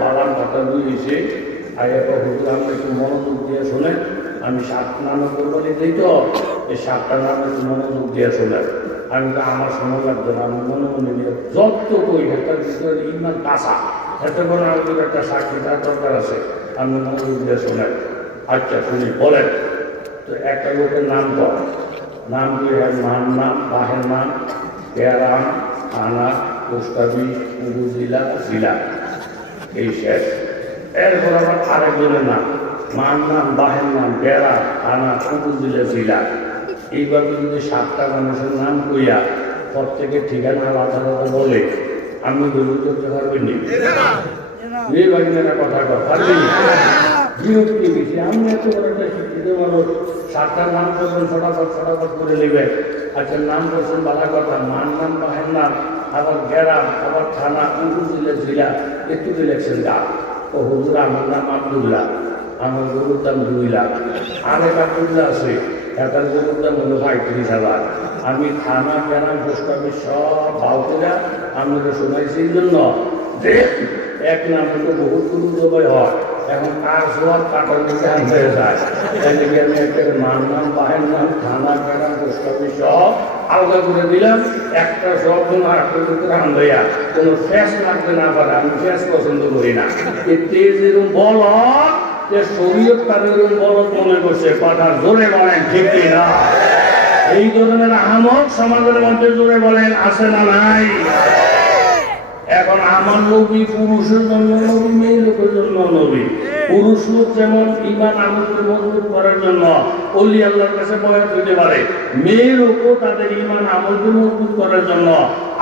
বালাম কথা বুঝেছে আগে হুজুর আমি একটু মনোযোগ দিয়ে শোনেন, আমি 7 নামে কোরবানি দিই তো এই 7টা নামে একটু মনোযোগ দিয়ে শোনেন। আমি তো আমার সময় লাগবে না, আমি মনে মনে নিয়ে যত কই একটা ভিতরে ইমান কাঁচা এতে করে আমাদের একটা সাক্ষী তার দরকার আছে, আমি মনোযোগ দিয়ে শোনেন। আচ্ছা শুনি বলেন তো। একটা লোকের নাম কর, নাম দিয়ে মার নাম, বাহের নাম, গ্রাম, থানা, পোস্ট অফিস, উপজেলা, জেলা, এই শেষ। এরপর আবার আরেকজনের নাম, মার নাম, বাহের নাম, বেড়া, থানা, উপজেলা, জেলা। এইভাবে যদি 7টা মানুষের নাম কইয়া প্রত্যেকের ঠিকানা আলাদা আলাদা বলে আমি দলিল করতে পারবেন নি? এই বাড়িটা কথা পারবেন বিরক্তি বেশি। আমি এত বড় একটা শিক্ষিত মানুষ, 7টা নাম করবেন ফটাফট করে নেবেন। আচ্ছা নাম করছেন বালা কথা, মার নাম, বাহের নাম, আবার গ্রাম, আবার থানা, উপজেলা, জেলা, একটু ইলেকশন গাছ। ও হুজুর আমার নাম আব্দুল্লাহ, আমার গরুর দাম 2 লাখ। আরেক আব্দুল্লাহ আছে, এটার গরুর দাম হলো 35,000। আমি থানা, গ্রাম, পোস্ট অফিস সব ভাও করে আপনাকে শোনাইছি এই জন্য যে এক নামে তো বহুত গরু জবাই হয়, এখন কার সব কাটার দিকে হয়ে যায়। এদিকে আমি একটা মার নাম, বাহের নাম, থানা, গ্রাম, পোস্ট অফিস সব আলাদা করে দিলাম। একটা সব কোনো আটকের ভিতরে আনবেয়া কোনো শেষ লাগতে না পারে, আমি শেষ পছন্দ করি না। এতে যেরকম বল যে শরীয়ত তাদের বলত মনে করছে, কথা জোরে বলেন ঠিক না? এই ধরনের আহমদ সমাজের মধ্যে জোরে বলেন আছে না নাই? এখন আমার নবী পুরুষের জন্য নবী, মেয়ে লোকের জন্য নবী। পুরুষ লোক যেমন ইমান আমলকে মজবুত করার জন্য অলি আল্লাহর কাছে বয়াত হইতে পারে, মেয়ে লোকও তাদের ইমান আমলকে মজবুত করার জন্য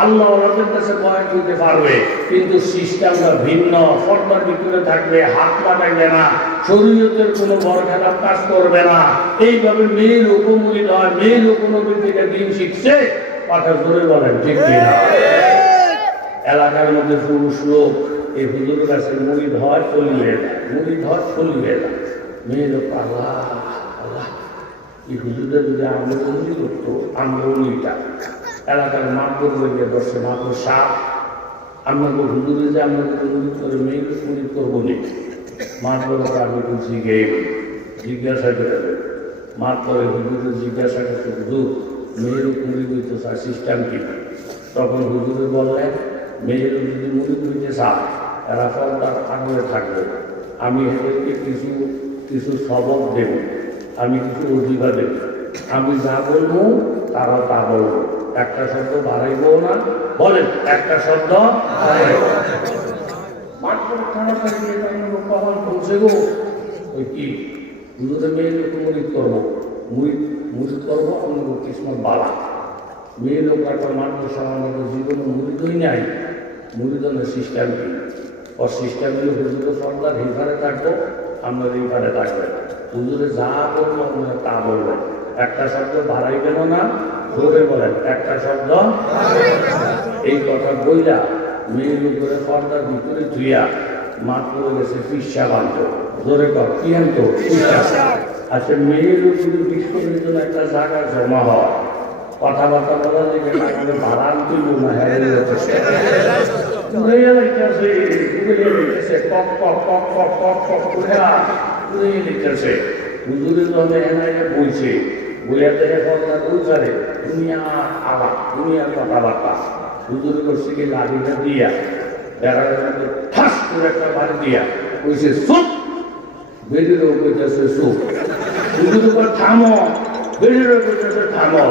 আল্লাহ আল্লাহর কাছে বয়াত হইতে পারবে। কিন্তু সিস্টেমটা ভিন্ন, পর্দার ভিতরে থাকবে, হাত লাগাইবে না, শরীয়তের কোনো বরখেলাপ কাজ করবে না। এইভাবে মেয়ে লোকও মুরিদ হয়, মেয়ে লোক নবীর থেকে দিন শিখছে, কথা জোরে বলেন ঠিক কিনা? এলাকার মধ্যে পুরুষ লোক এই হুজুরের কাছে মুরিদ হয়, চলিয়ে যায়, মুরিদ হয়, চলিয়ে যায়। মেয়ে লোক আল্লাহ আল্লাহ, এই হুজুরটা যদি আমরা মুরিদ করতো, আমরা উনিটা এলাকার মাপর হয়ে বসে, মাপর সাপ আপনাকে হুজুরে যে আপনাকে মুরিদ করে মেয়ে লোক মুরিদ করবো নি। মাঠ বলে আমি বলছি গেয়ে জিজ্ঞাসা করে মাঠ পরে হুজুরে জিজ্ঞাসা করতে, হুজুর মেয়ে লোক মুরিদ হইতে চায় সিস্টেম কি? তখন হুজুরে বললেন মেয়ের যদি মুরিদ হইতে চায় এরা পর্দার আগ্রহে থাকবে, আমি এদেরকে কিছু সবক দেব, আমি কিছু অধিকার দেব, আমি যা বলবো তারা তা বলবো, একটা শব্দ বাড়াইবো না। বলেন একটা শব্দ কখন পৌঁছে গো ওই কি হুজুরের মেয়ে লোক মুরিদ করবো, মুরিদ করবো আপনাকে কিসমত বালা। মেয়ে লোক একটা মানুষ আমাদের জীবনে মুরিদই নাই। মুরিদনের সিস্টেম কি? ওর সিস্টেম হলে হুজুরের সর্দার হিফারে থাকবো, আপনার হিফারে থাকবেন। হুজুরে যা বলবো আপনারা তা বলবেন, একটা শব্দ বাড়াইবেন না, জোরে বলেন একটা শব্দ। এই কথা বইলা মেয়ে লোকের পর্দার ভিতরে ধুইয়া মাঠ করে গেছে পিসা বানতো, জোরে কর কি আনতো? আচ্ছা মেয়ে লোক যদি বিস্কুটের জন্য একটা জায়গা জমা হয়, কথাবার্তা বলার দিকে আমাদের ভাড়া আনতেই না, হুজুরের জন্য এনে বইছে, বইয়া দেখে কথা উচারে দুনিয়া আলাপ, দুনিয়ার কথাবার্তা। হুজুরে করছে কি লাঠিটা দিয়া বেড়ার মধ্যে ঠাস করে একটা বাড়ি দিয়া কইছে চুপ, বেরিয়েও কইতেছে চুপ। হুজুরের পর থামো, বেরিয়েও কইতেছে থামো।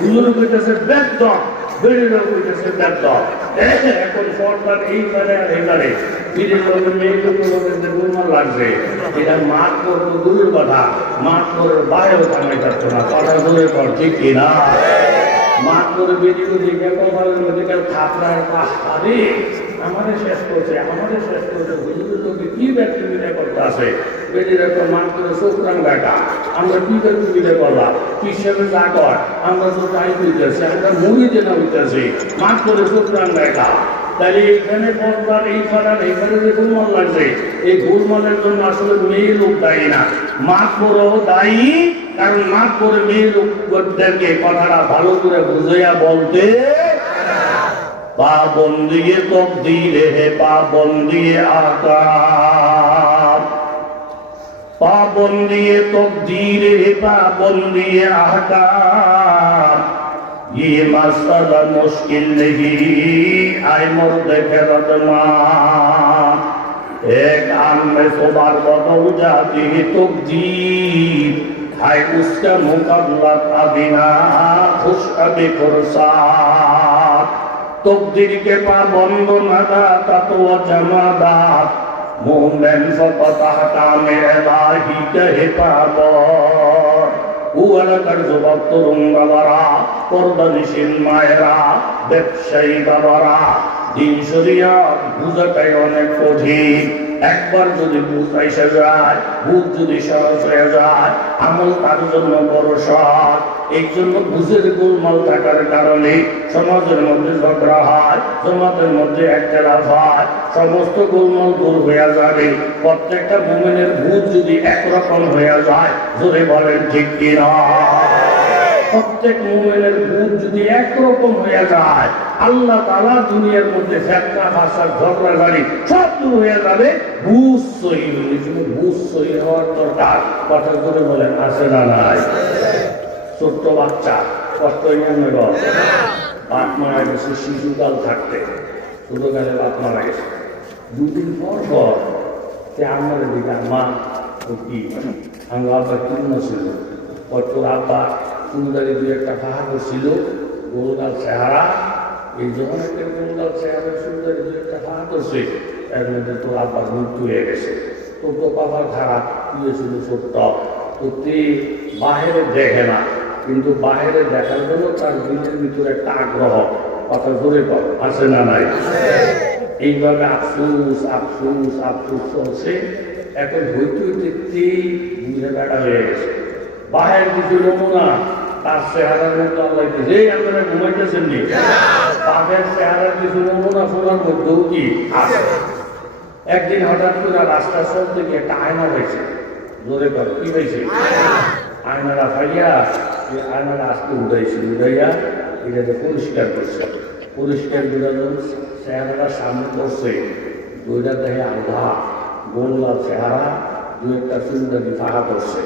হুজুরে কইতেছে ব্যর্থ, বেরিয়েও কইতেছে ব্যর্থ। এখন সরকার এইবারে আর এইবারে ফিরে লোকের মেয়ে লোকের যে গুণমান লাগছে, এটা মাঠ করবো দূরের কথা, মাঠ করে বাইরেও কামাই যাচ্ছে না, কথা দূরে কর ঠিক কিনা? মাঠ করে বেরিয়ে দিকে কথার মধ্যে থাপড়ার পাশ পাবে আমাদের শেষ করছে, আমাদের শেষ করছে। হুজুরের লোকে কি ব্যক্তিবিদা করতে আসে, বেরিয়ে একটা মাঠ করে চোখরাম গাটা, আমরা কি ব্যক্তিবিদা করলাম, কি হিসেবে যা কর আমরা তো তাই হইতেছি, আমরা মুড়ি দেনা হইতেছি, মাঠ করে চোখরাম গাটা। তাহলে এইখানে পর্দার এই ফাটার এইখানে যে গোলমাল লাগছে, এই গোলমালের জন্য আসলে মেয়ে লোক দায়ী না, মাঠ বড় দায়ী। কারণ মাঠ করে মেয়ে লোকদেরকে কথাটা ভালো করে বুঝাইয়া বলতে पाबंदी तकदीर है पाबंदी आकाम पाबंदी तकदीर है पाबंदी आकाम ये मसला मुश्किल नहीं आए मर्द खिदमत एक आम में सुबार बदल जाती है तकदीर है उसका मुकाबला बिना खुश अभी फुर्सत तकदीर के पाबंद नदा तत्व जमादात मोमेन फतह कामे इलाही कहे पाबर उलकर जुबाब तुरुंगा वरा परदनिशिन मायरा ব্যবসায়ী বাবারা দিন শরিয়া বুঝাটাই অনেক কঠিন একবার যদি বুঝ এসে যায় বুঝ যদি সহজ হয়ে যায় আমল তার জন্য বড় সহজ এই জন্য বুঝের গোলমাল থাকার কারণে সমাজের মধ্যে ঝগড়া হয় সমাজের মধ্যে একতলাফ হয় সমস্ত গোলমাল দূর হয়ে যাবে প্রত্যেকটা মুমিনের বুঝ যদি একরকম হয়ে যায় জোরে বলেন ঠিক কিনা প্রত্যেক মুমিনের বুঝ যদি একরকম হয়ে যায় আল্লাহ তাআলা দুনিয়ার মধ্যে ফিতনা ফাসাদ ঝগড়াঝাড়ি সব দূর হয়ে যাবে বুঝ সহি হলে বুঝ সহি হওয়ার দরকার কথা করে বলেন আছে না নাই ছোট্ট বাচ্চা কষ্ট নিয়ে বাপ মারা গেছে শিশুকাল থাকতে ছোটকালে বাপ মারা গেছে দুদিন পর পর সে আমার দিকে মা কি আমার আব্বা কিন্ন ছিল তোর আব্বা সুন্দরী দুই একটা ফাহা করছিল গোলগাল চেহারা এই যখন একটা গোলগাল চেহারা সুন্দরী দুই একটা ফাহা করছে এর মধ্যে তোর আব্বার মৃত্যু হয়ে গেছে তোর তো বাবার খারাপ দিয়েছিল ছোট্ট তো বাহিরে দেখে না কিন্তু বাহিরে দেখার জন্য তার দিনের ভিতরে একটা আগ্রহ কথা ধরে পাবো আছে না নাই এইভাবে আফসুস আফসুস আফসুস চলছে এখন হইতে হইতে বুঝে বেড়া হয়ে গেছে বাহির কিছু নমুনা তার চেহারার মধ্যে আল্লাহ যে আপনারা ঘুমাইতেছেন নি পাপের চেহারার কিছু নমুনা ফোনার মধ্যেও কি আছে একদিন হঠাৎ করে রাস্তা চলতে গিয়ে একটা আয়না পাইছে জোরে কর কি পাইছে আয়নারা ফাইয়া আয়নারা আজকে উঠাইয়া এটাকে পরিষ্কার করছে পরিষ্কার করে চেহারাটা সামনে করছে দুইটা দেখে আধা গোল্লা চেহারা দু একটা সুন্দরী ফাঁকা করছে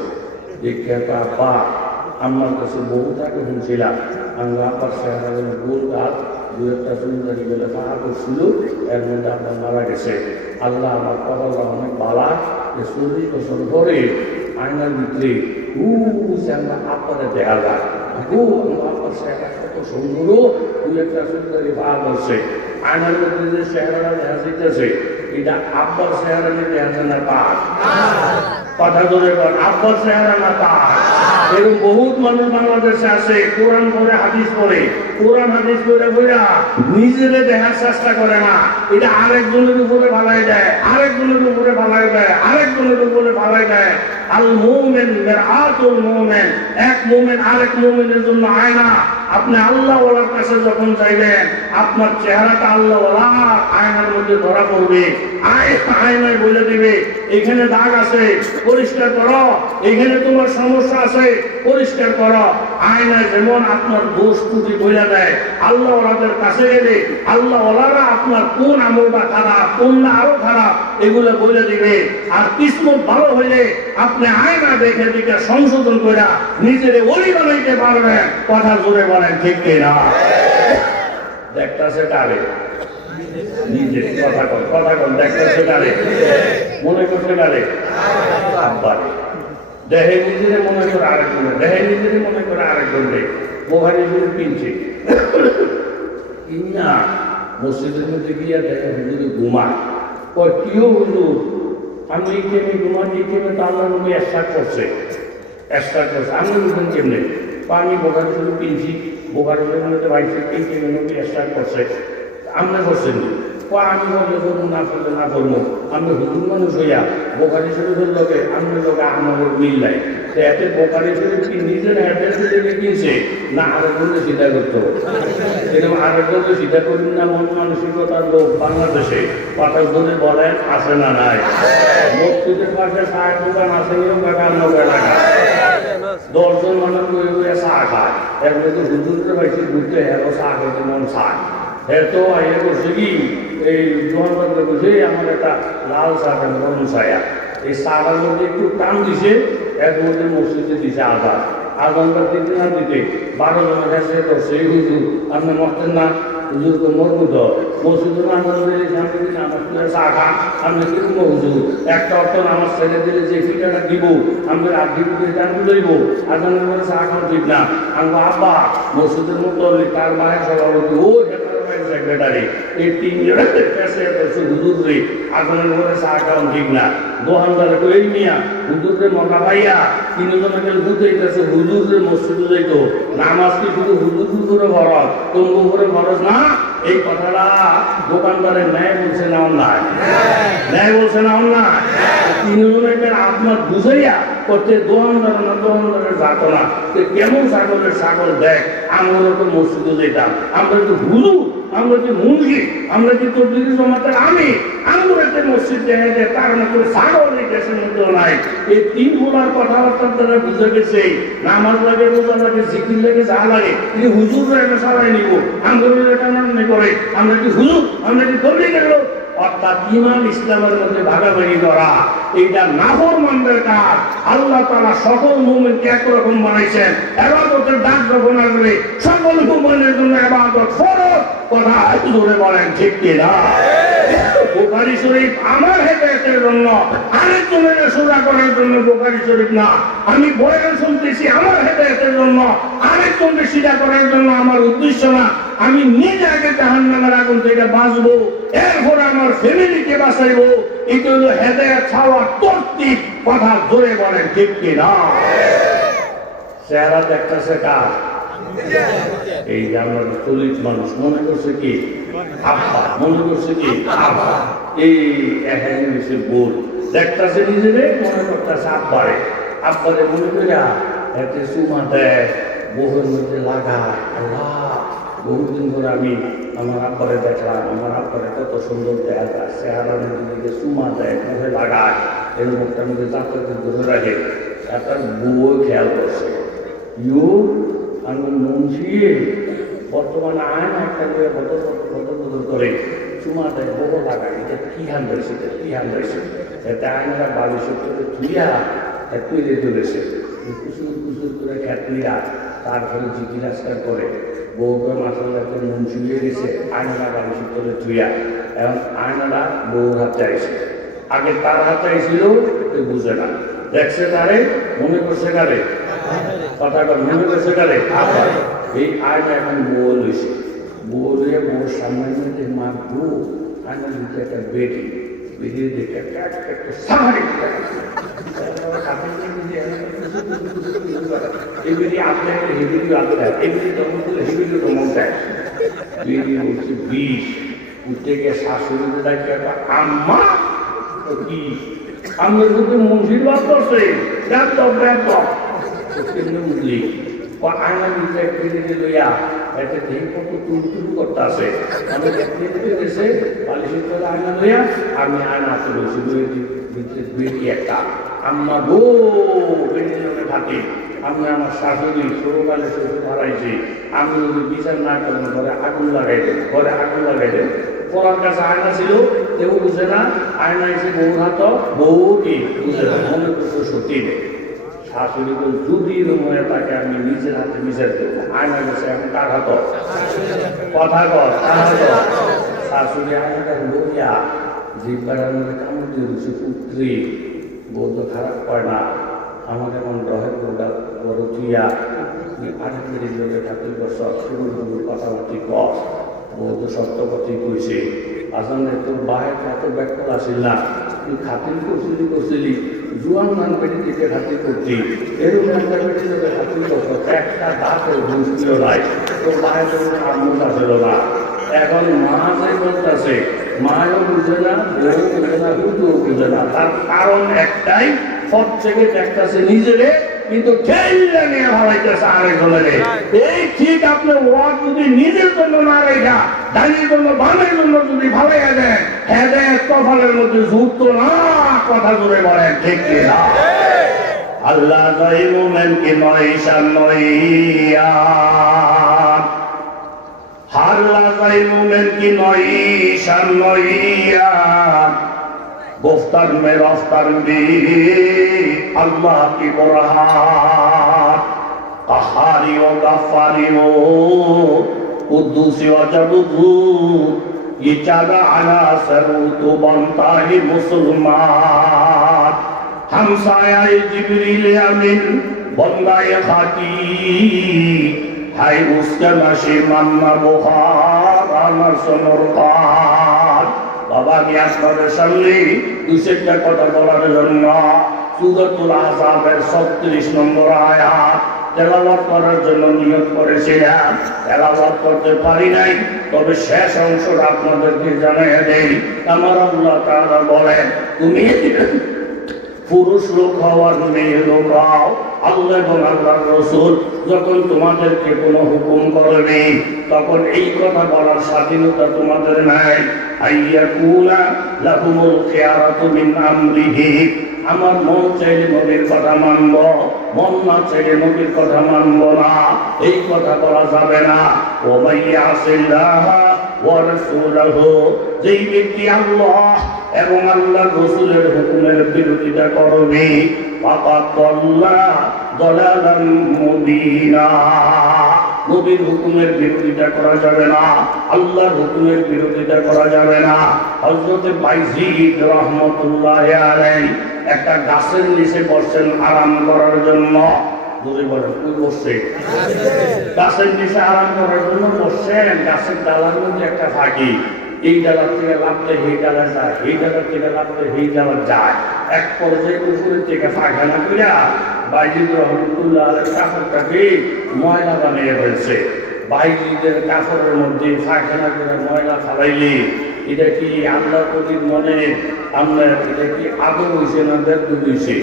দেখে একটা বা আমার কাছে বহু তাকে শুনছিলাম আমরা আপার চেহারা গোল গাছ দু একটা সুন্দরী বলে ফাঁকা করছিল এর মধ্যে আপনার মারা গেছে আল্লাহ আমার কথা অনেক বালা 40 বছর ধরে আয়নার ভিতরে আমরা আপনারা দেখা যায় আপনার চেহারা কত সুন্দর দুই একটা সুন্দরী ভাব আছে আয়নার মধ্যে যে চেহারাটা দেখা যাইতেছে এটা আব্বার চেহারা নিয়ে দেখা যায় না পাক কথা ধরে আব্বার চেহারা না পাক এরকম বহুত মানুষ বাংলাদেশে আছে কোরআন পড়ে হাদিস পড়ে কোরআন হাদিস পড়ে বইরা নিজেদের দেখার চেষ্টা করে না এটা আরেকজনের উপরে ভালাই দেয় আরেকজনের উপরে ভালাই দেয় আরেকজনের উপরে ভালাই দেয় আল মুমিন মিরআতুল মুমিন এক মুমিন আরেক মুমিনের জন্য আয়না আপনি আল্লাহ ওয়ালার কাছে যখন যাইবেন আপনার চেহারাটা আল্লাহ ওয়ালা আয়নার মধ্যে ধরা পড়বে আয়নায় বলে দিবে এখানে দাগ আছে পরিষ্কার করো এখানে তোমার সমস্যা আছে পরিষ্কার করো আয়নায় যেমন আপনার দোষ ত্রুটি বলে দেয় আল্লাহ ওয়ালাদের কাছে গেলে আল্লাহ ওয়ালারা আপনার কোন আমলটা খারাপ কোনটা আরো খারাপ এগুলো বলে দিবে আর কিসমত ভালো হইলে আপনি আয়না দেখে দেখে সংশোধন করে নিজের ওলি বানাইতে পারবেন কথা জোরে বলেন ঠিক কিনা দেখতেছে কারে নিজে কথা কন দেখতেছে কারে মনে করতে পারে আব্বারে দেহে নিজেরে মনে করে আরেকজনে দেহে নিজেরে মনে করে আরেকজনে বোখারি শুরু কিনছে কিনা মসজিদের মধ্যে গিয়া দেখে হুজুরে ঘুমায় কয় কিও হুজুর আমি এই কেমনি ঘুমাই এই কেমনি তো আল্লাহ নবী এস্টার্ট করছে আমি বুঝলেন কেমনে আমি বোখারি শুরু কিনছি বোখারি মধ্যে ভাইছে এই কেমনি নবী এস্টার্ট করছে আমরা করছেন আমি বললে করবো না করলে না করবো আমি হুজুর মানুষ হইয়া বোখারি শরীফের লোকে আমি লোকে আমাদের মিল নাই এতে বোখারি শরীফ কি নিজের অ্যাড্রেস থেকে কিনছে না আরেকজনকে চিন্তা করতে হবে এরকম আরেকজনকে চিন্তা করবেন না মন মানসিকতার লোক বাংলাদেশে কথা ধরে বলেন আছে না নাই মসজিদের পাশে চায়ের দোকান আছে এরকম একান্ন এলাকা 10 জন মানুষ চা খায় এর মধ্যে হুজুরকে পাইছি ঘুরতে এরও চা খেতে মন চায় এত আইয়া করছে কি এই দোকানদারকে বলছে আমার একটা লাল শার্ট গরম ছায়া এই শাড়ার মধ্যে একটু টান দিছে এর মধ্যে মসজিদে দিছে আজান আজানটা দিতে না দিতে 12 জনের কাছে তো সেই হুজুর আপনি মরতেন না হুজুর তো মরবো তো মসজিদে নামাজ দিলে সামনে দিন আমার চা খান আপনি কিরকম হুজুর একটা অর্থ নামাজ ছেড়ে দিলে যে ফিটাটা দিব আমি আধি দিয়ে টানতে লইব আজানের মধ্যে চা খান ঠিক না আমি আব্বা মসজিদের মতো তার মায়ের সভাপতি ও সেক্রেটারি এই 3 জনের কাছে হুজুর রে আজানের মধ্যে চা খাওয়ান ঠিক না দোকানদারে কই মিয়া হুজুরের মকা ভাইয়া 3 জনকে বুঝাইতেছে হুজুরের মসজিদে যাইতো নামাজ কি শুধু হুজুরে ফরজ তোমার উপরে ফরজ না এই কথাটা দোকানদারের ন্যায় বলছে না অন্যায় ন্যায় বলছে না অন্যায় 3 জনকে আপনার বুঝাইয়া করতে দোকানদারের যাত না কেমন ছাগল দেখ আমরা তো মসজিদে যেতাম আমরা তো হুজুর আমরা যে মুরগি আমরা যে তবলিগি জমাতের আমরা মসজিদ দেখা যায় তার মতো ছাগল এই দেশের মধ্যে নাই এই 3 বলার কথাবার্তার দ্বারা বুঝে গেছে নামাজ লাগে রোজা লাগে জিকির লাগে যা লাগে তিনি হুজুররা এটা সবাই নিব আমরা এটা মনে করে আমরা কি হুজুর আমরা কি তবলিগের লোক অর্থাৎ ইমান ইসলামের মধ্যে ভাগাভাগি করা এইটা নাফরমানদের কাজ আল্লাহ তাআলা সকল মুমিনকে একরকম বানাইছেন ইবাদতের ডাক যখন আসবে সকল মুমিনের জন্য ইবাদত ফরজ কথা জোরে বলেন ঠিক কি না বুখারী শরীফ আমার হেদায়েতের জন্য আরেকজনের সুরা করার জন্য বুখারী শরীফ না আমি বয়ান শুনতেছি আমার হেদায়েতের জন্য আরেকজনকে সিধা করার জন্য আমার উদ্দেশ্য না আমি নিজে আগে জাহান্নামের আগুন থেকে বাঁচবো এরপর আমার ফ্যামিলিকে বাঁচাইবো এটা হলো হেদায়েত ছাওয়া তরতিব কথা জোরে বলেন ঠিক কি না চেহারা দেখতেছে কার এই যে আমরা চলিত মানুষ মনে করছে কি আব্বা মনে করছে কি আব্বা এই একাডেমিসের বোর্ড দেখতেছে নিজেরে মনে করতেছে আব্বারে মনে করিয়া এতে সুমা দেয় বহুর মধ্যে লাগায় আল্লাহ বহুদিন ধরে আমি আমার আব্বারে দেখলাম আমার আব্বারে কত সুন্দর দেখা যায় চেহারার মধ্যে সুমা দেয় মুখে লাগায় এর মুখটার মধ্যে চাকরিতে ধরে রাখে একটা বউ খেয়াল করছে ইউ আমি মুন্সিয়ে বর্তমানে আয়ন একটা করে বদল করে চুমা দেয় বহু লাগায় এটা কি হান্দাইছে এতে আয়নারা বালিশের থেকে ধুইয়া তুলে তুলেছে কুসুর করে খ্যাতনিরা তারপরে জিজ্ঞাসা করে বউকে মাথার একটা মুন্সি হয়ে গেছে আয়নারা বালিশের করে ধুইয়া এখন আয়নারা বউর হাতে আইছে আগে তার হাতে আইছিল কেউ বুঝে না দেখছে তারে মনে করছে কারে কথাটা মনে করছে কারে এই আয়না এখন বউ লইছে বউ লইয়া বউর সামনে মধ্যে মা বউ আয়না দিতে একটা বেটি বেরিয়ে দেখে একটা সাহারি এগুলি আপনার হেবিলি আপনার এগুলি দমন করলে হেবিলি দমন দেয় বেরিয়ে বলছে 20 উঠে গিয়ে শাশুড়িতে দেখে একটা আম্মা কি আমরা যদি মসজিদ বাদ করছে কেমনি উঠলি আয়না দিতে ফিরে লইয়া এতে ঠিক কত তুলতুল করতে আসে আমি গেছে বালিশের তলে আয়না লইয়া আমি আয়না আসতে বলছি দুই একটা আম্মা গো বেরিয়ে থাকি আমি আমার শাশুড়ি ছোটকালে শ্বশুর হারাইছি আমি যদি বিচার না করেন ঘরে আগুন লাগাই দেন পড়ার কাছে আয়না ছিল কেউ বুঝে না আয়না এসে বউ হাত বউ কি বুঝে না মনে করতে সত্যি নেই শাশুড়ি তো যদি মনে তাকে আমি নিজের হাতে বিচার করবো আয়না গেছে এখন কার হাত কথা কর কার হাত শাশুড়ি আয়নাটা বইয়া জিব্বার মধ্যে কামড় দিয়ে দিচ্ছে পুত্রী বউ তো খারাপ হয় না আমাকে এমন গ্রহের বড় থুইয়া আরেক মিনিট লোকের ঠাকুর বছর কথাবার্তি কর বউ তো সত্য কথাই কইছে আসলে তোর বাহের এত ব্যাখ্যা আসিল না তুই খাতির করছিলি জুয়ান মান পেটে দিকে খাতির করছি এরকম একটা পেটে তোকে খাতির করতো একটা দাঁতের বুঝছিল নাই তোর বাহের তোর আমল আসল না এখন মা যে বলতেছে মাও বুঝে না বউ বুঝে না দুটো বুঝে না তার কারণ একটাই সব থেকে দেখতেছে নিজেরে কিন্তু ঠেলে নিয়ে ভাবাইতেছে আরেকজনের এই ঠিক আপনি ওয়াজ যদি নিজের জন্য না রেখা ডাইনের জন্য বামের জন্য যদি ভাবাইয়া দেন হেদায়েত কপালের মধ্যে যুক্ত না কথা জুড়ে বলেন ঠিক কি না আল্লাহ নয় মুমিন কি নয় ঈশান নয় हर लज़ाई मोमिन की नई शान नईया गुफ्तार में रफ्तार भी अल्लाह की बुरहान कहारी व गफ्फारी व कुद्दूसी व जबूत ये चारा अनासर तो बनता ही मुसलमान हमसाया जिब्रील अमीन बंदाए खाकी हाय उसका नशे मानना बुखार आना समरकार बाबा की आसमाনের সামনে দুইটা কথা বলার জন্য সূরাতুল আহজাবের 36 নম্বর আয়াত তেলাওয়াত করার জন্য নিয়ত করেছিলাম তেলাওয়াত করতে পারি নাই তবে শেষ অংশটা আপনাদেরকে জানিয়ে দেই আমার আল্লাহ তাআলা বলেন তুমি পুরুষ লোক হওয়ার মেয়ে লোক হও আল্লাহ এবং আল্লাহর রাসূল যখন তোমাদেরকে কোনো হুকুম করবে তখন এই কথা বলার স্বাধীনতা তোমাদের নাই আইয়াকুনা লাহুমুল খিয়ারাতু মিন আমরিহি আমার মন চাইলে নবীর কথা মানব মন না চাইলে নবীর কথা মানব না এই কথা বলা যাবে না ও মাইয়াসিল্লাহ ওয়া রাসূলুহু যেই ব্যক্তি আল্লাহ এবং আল্লাহর রাসূলের হুকুমের বিরোধিতা করবে ফাকাদ আল্লাহ দালালান মুবিনা নবীর হুকুমের বিরোধিতা করা যাবে না আল্লাহর হুকুমের বিরোধিতা করা যাবে না হযরত বাইজিদ রাহমাতুল্লাহি আলাইহি একটা গাছের নিচে বসেন আরাম করার জন্য দূরে বলেন কই বসে গাছের নিচে আরাম করার জন্য বসেন গাছের ডালার মধ্যে একটা ফাঁকি এই ডালার থেকে লাফতে এই ডালা যায় এই ডালার থেকে লাফতে এই ডালা যায় এক পর্যায়ে উপরের থেকে ফাঁকানা কইরা বাইজিদ রহমাতুল্লাহ আলাইহি কাপড়টাকে ময়লা বানিয়ে ফেলছে বাইজিদের কাপড়ের মধ্যে ফাঁকানা করে ময়লা ফালাইলে এটা কি আল্লাহ কবির মনে আমরা এটা কি আদর হয়েছে না বেদব হয়েছে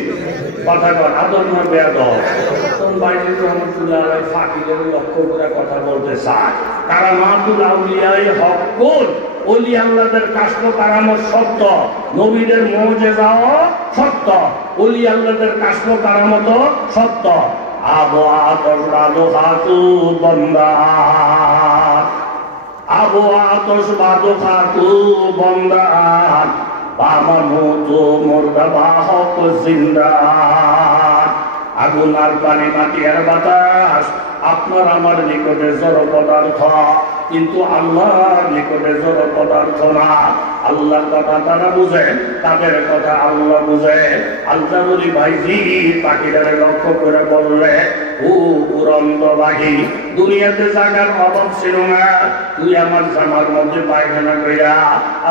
কথা কর আদর না বেদব তখন বাইজিদ রহমাতুল্লাহ আলাইহি ফাঁকিদের লক্ষ্য করে কথা বলতে চায় কারামাতুল আউলিয়ায়ে হকুল ওলি আল্লাহদের কাশফ কারামত সত্য নবীদের মুজিজাও সত্য ওলি আল্লাহদের কাশফ কারামত সত্য আবু আতশ বাদু খাতু বন্দা আবু আতশ বাদু খাতু বন্দা বামানু তো মুর্দা বাহক জিন্দা আগুন আর পানি মাটি আর বাতাস আপনার আমার নিকটে জড় পদার্থ কিন্তু আল্লাহর নিকটে জড় পদার্থ না আল্লাহর কথা তারা বুঝে তাদের কথা আল্লাহ বুঝে আল্লাহ বলি ভাইজি পাখিটারে লক্ষ্য করে বললে ও উড়ন্ত বাহি দুনিয়াতে জায়গার অভাব ছিল না তুই আমার জামার মধ্যে পায়খানা কইরা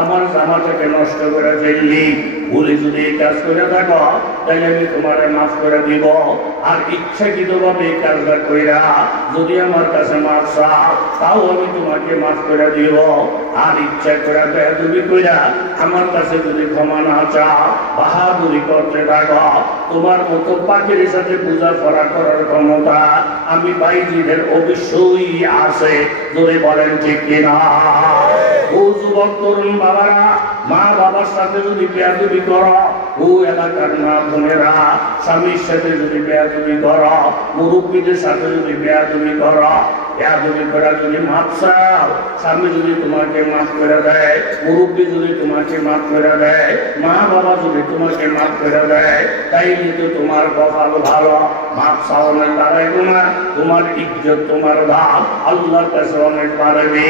আমার জামাটাকে নষ্ট করে ফেললি ভুলে যদি এই কাজ করে থাকো তাহলে আমি তোমারে মাফ করে দিব আর ইচ্ছাকৃতভাবে এই কাজটা কইরা যদি আমার কাছে মাফ চাও তাও আমি তোমাকে মাফ করে দিব আর ইচ্ছা করে বেয়াদবি কইরা আমার কাছে যদি ক্ষমা না চাও বাহাদুরি করতে থাকো তোমার মতো পাখির সাথে পূজা করা করার ক্ষমতা আমি বাইজিদের অবশ্যই আছে যদি বলেন ঠিক কিনা ও যুবক তরুণ বাবারা মা বাবার সাথে যদি বেয়াদবি করো ও এলাকার মা বোনেরা স্বামীর সাথে যদি বেয়াদবি করো মুরব্বীদের সাথে যদি বেয়াদবি করো বেয়াদবি করা যদি মাফ চাও স্বামী যদি তোমাকে মাফ করে দেয় মুরব্বী যদি তোমাকে মাফ করে দেয় মা বাবা যদি তোমাকে মাফ করে দেয় তাইলে তো তোমার কপাল ভালো মাফ চাও না তারাই তোমার ইজ্জত তোমার দাম আল্লাহর কাছে অনেক বাড়বে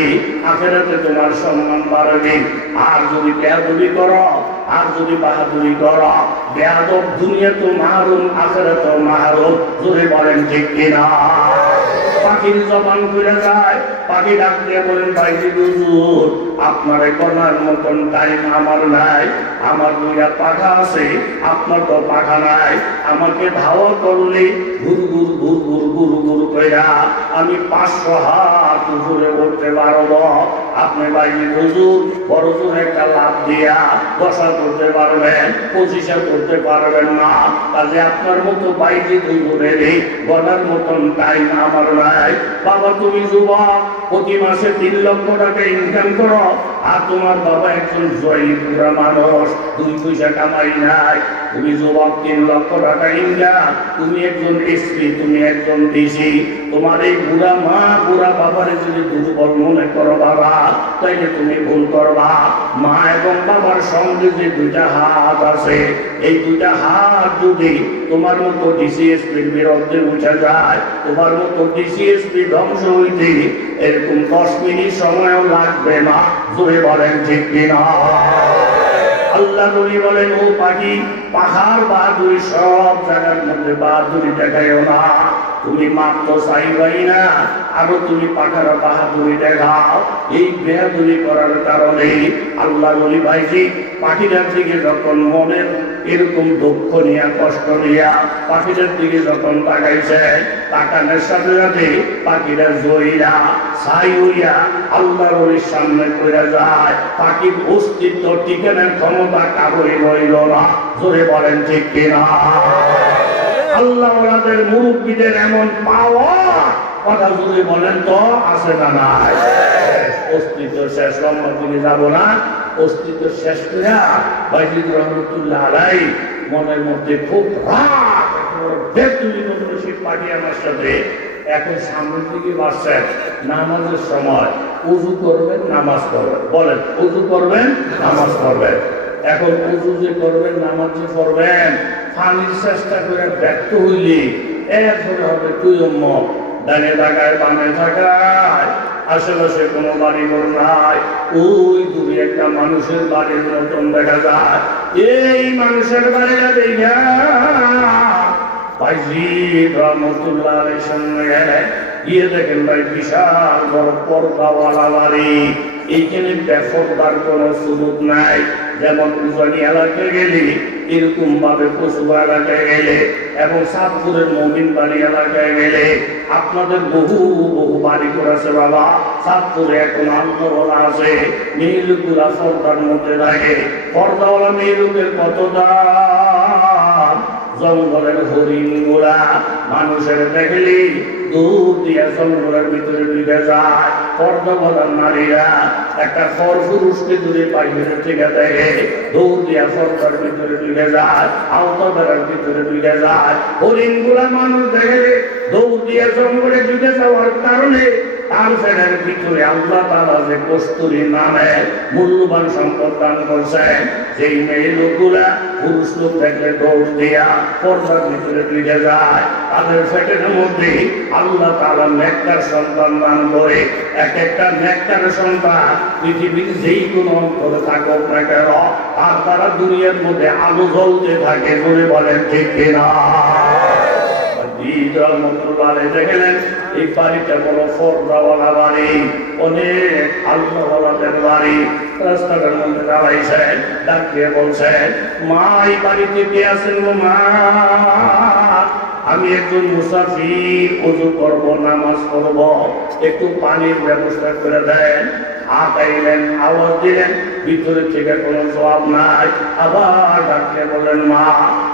আখিরাতে তোমার সম্মান বাড়বে আর যদি বেয়াদবি করো আর যদি বাহাদুরি করো বেয়াদব দুনিয়া তো মাহরুম আখিরাতে মাহরুম যদি বলেন ঠিক কিনা পাখির জবান খুলে যায় পাখি ডাক দিয়ে বলেন ভাইজি হুজুর আপনার করার মতন টাইম আমার নাই আমার দুইটা পাখা আছে আপনার তো পাখা নাই আমাকে ধাওয়া করলে ঘুর ঘুর ঘুর ঘুর ঘুর ঘুর কইরা আমি 500 হাত উপরে উঠতে পারবো আপনি ভাইজি হুজুর বড় জোর একটা লাভ দিয়া বসা করতে পারবেন 25 করতে পারবেন না কাজে আপনার মতো ভাইজি হুজুরের গলার মতন টাইম আমার নাই বাবা তুমি যুবক প্রতি মাসে 3 লক্ষ টাকা ইনকাম করো আর তোমার বাবা একজন জয়ী বুড়া মানুষ, 2 পয়সা কামাই নাই, তুমি যুবক 3 লক্ষ টাকা ইনকাম, তুমি একজন স্ত্রী, তুমি একজন ডিসি, তোমার এই বুড়া মা বুড়া বাবারে যদি দুর্বল মনে করো বাবা, তাইলে তুমি ভুল করবা। মা এবং বাবার সঙ্গে যে 2টা হাত আছে, এই 2টা হাত যদি তোমার মতো ডিসিএসপির বিরুদ্ধে উঠে যায়, তোমার মতো ডিসিএসপি ধ্বংস হইতে এরকম 10 মিনিট সময়ও লাগবে না। জোরে বলেন ঠিক কিনা? আল্লাহ নবী বলেন, ও পাখি, পাহাড় বাহাদুরি সব জায়গার মধ্যে বাহাদুরি দেখাইও না, তুমি মাত্র চাইবাই না, আরো তুমি পাখার বাহাদুরি দেখাও। এই বেহাদুরি করার কারণে আল্লাহ নবী ভাইজি পাখিটার দিকে যখন মনের এরকম দুঃখ নিয়া কষ্ট নিয়া পাখিটার দিকে যখন তাকাইছে, তাকানোর সাথে সাথে পাখিটা জয়ীরা ছাই হইয়া আল্লাহ নবীর সামনে পড়ে যায়। পাখির অস্তিত্ব টিকানোর ক্ষমতা কারোই রইল না। জোরে বলেন ঠিক কিনা? আল্লাহ ওনাদের মুরব্বীদের এমন পাওয়ার কথা যদি বলেন তো আছে না নাই? অস্তিত্ব শেষ, লম্বা দিকে যাবো না, অস্তিত্ব শেষ করে বাইজিদ রহমতুল্লাহ আলাই মনের মধ্যে খুব রাগ, পাখি আমার সাথে এখন সামনের দিকে বাড়ছেন, নামাজের সময় উজু করবেন, নামাজ পড়বেন, বলেন উজু করবেন, নামাজ পড়বেন। এখন উজু যে করবেন, নামাজ যে পড়বেন, পানির চেষ্টা করে ব্যর্থ হইলে এরপরে হবে তুই উম্মত, ডানে থাকায় বামে থাকায়, আশেপাশে কোনো বাড়ি ঘর নাই, ওই দূরে একটা মানুষের বাড়ির মতন দেখা যায়। এই মানুষের বাড়িটা দেখা বাইজিদ রহমতুল্লাহ আলাইহির সামনে গিয়ে দেখেন ভাই বিশাল বড় পর্দাওয়ালা বাড়ি। এইখানে বেপরদার কোনো সুযোগ নাই। যেমন উজানি এলাকায় গেলে, এরকম ভাবে কচুয়া এলাকায় গেলে এবং সাতপুরের মমিন বাড়ি এলাকায় গেলে আপনাদের বহু বহু বাড়ি করেছে বাবা। সাতপুরে এখন আন্দোলন আছে, মেয়েলুকুরা পর্দার মধ্যে থাকে। পর্দাওয়ালা মেয়েলুকের কত দাম! জঙ্গলের হরিণ গুলা মানুষের দেখলি দূর দিয়া জঙ্গলের ভিতরে ঢুকে যায়। পর্দাওয়ালা নারীরা একটা পর পুরুষকে দূরে বাইরে থেকে দেখে, দৌড় দিয়া পর্দার ভিতরে ঢুকে যায়, আওতাদার ভিতরে ঢুকে যায়। হরিণ গুলা মানুষ দেখে দৌড় দিয়া জঙ্গলে ঢুকে যাওয়ার কারণে তার ফেরের ভিতরে আল্লাহ তাআলা যে কস্তুরী নামে মূল্যবান সম্পদ দান করছেন, যেই মেয়ে লোকগুলা পুরুষ লোক দেখলে দৌড় দিয়া পর্দার ভিতরে ঢুকে যায়, তাদের ফেটের মধ্যে আল্লাহ তাআলা নেককার সন্তান দান করে। এক একটা নেককার সন্তান পৃথিবীর যেই কোনো অন্তরে থাকুক না কেন, আর তারা দুনিয়ার মধ্যে আলো জ্বলতে থাকে। বলে বলেন ঠিক কিনা? দেখলেন এই বাড়িটা বড় পর্দাওয়ালা বাড়ি, অনেক আল্লাহওয়ালাদের বাড়ি। রাস্তাটার মধ্যে দাঁড়াইছেন, ডাকিয়ে বলছেন, মা এই বাড়িতে কে আছেন গো মা? আমি একজন মুসাফির, ওযু করব, নামাজ পড়ব, একটু পানির ব্যবস্থা করে দেন। আইলেন, আওয়াজ দিলেন, ভিতরে থেকে কোনো জবাব নাই। আবার ডাকলে বললেন, মা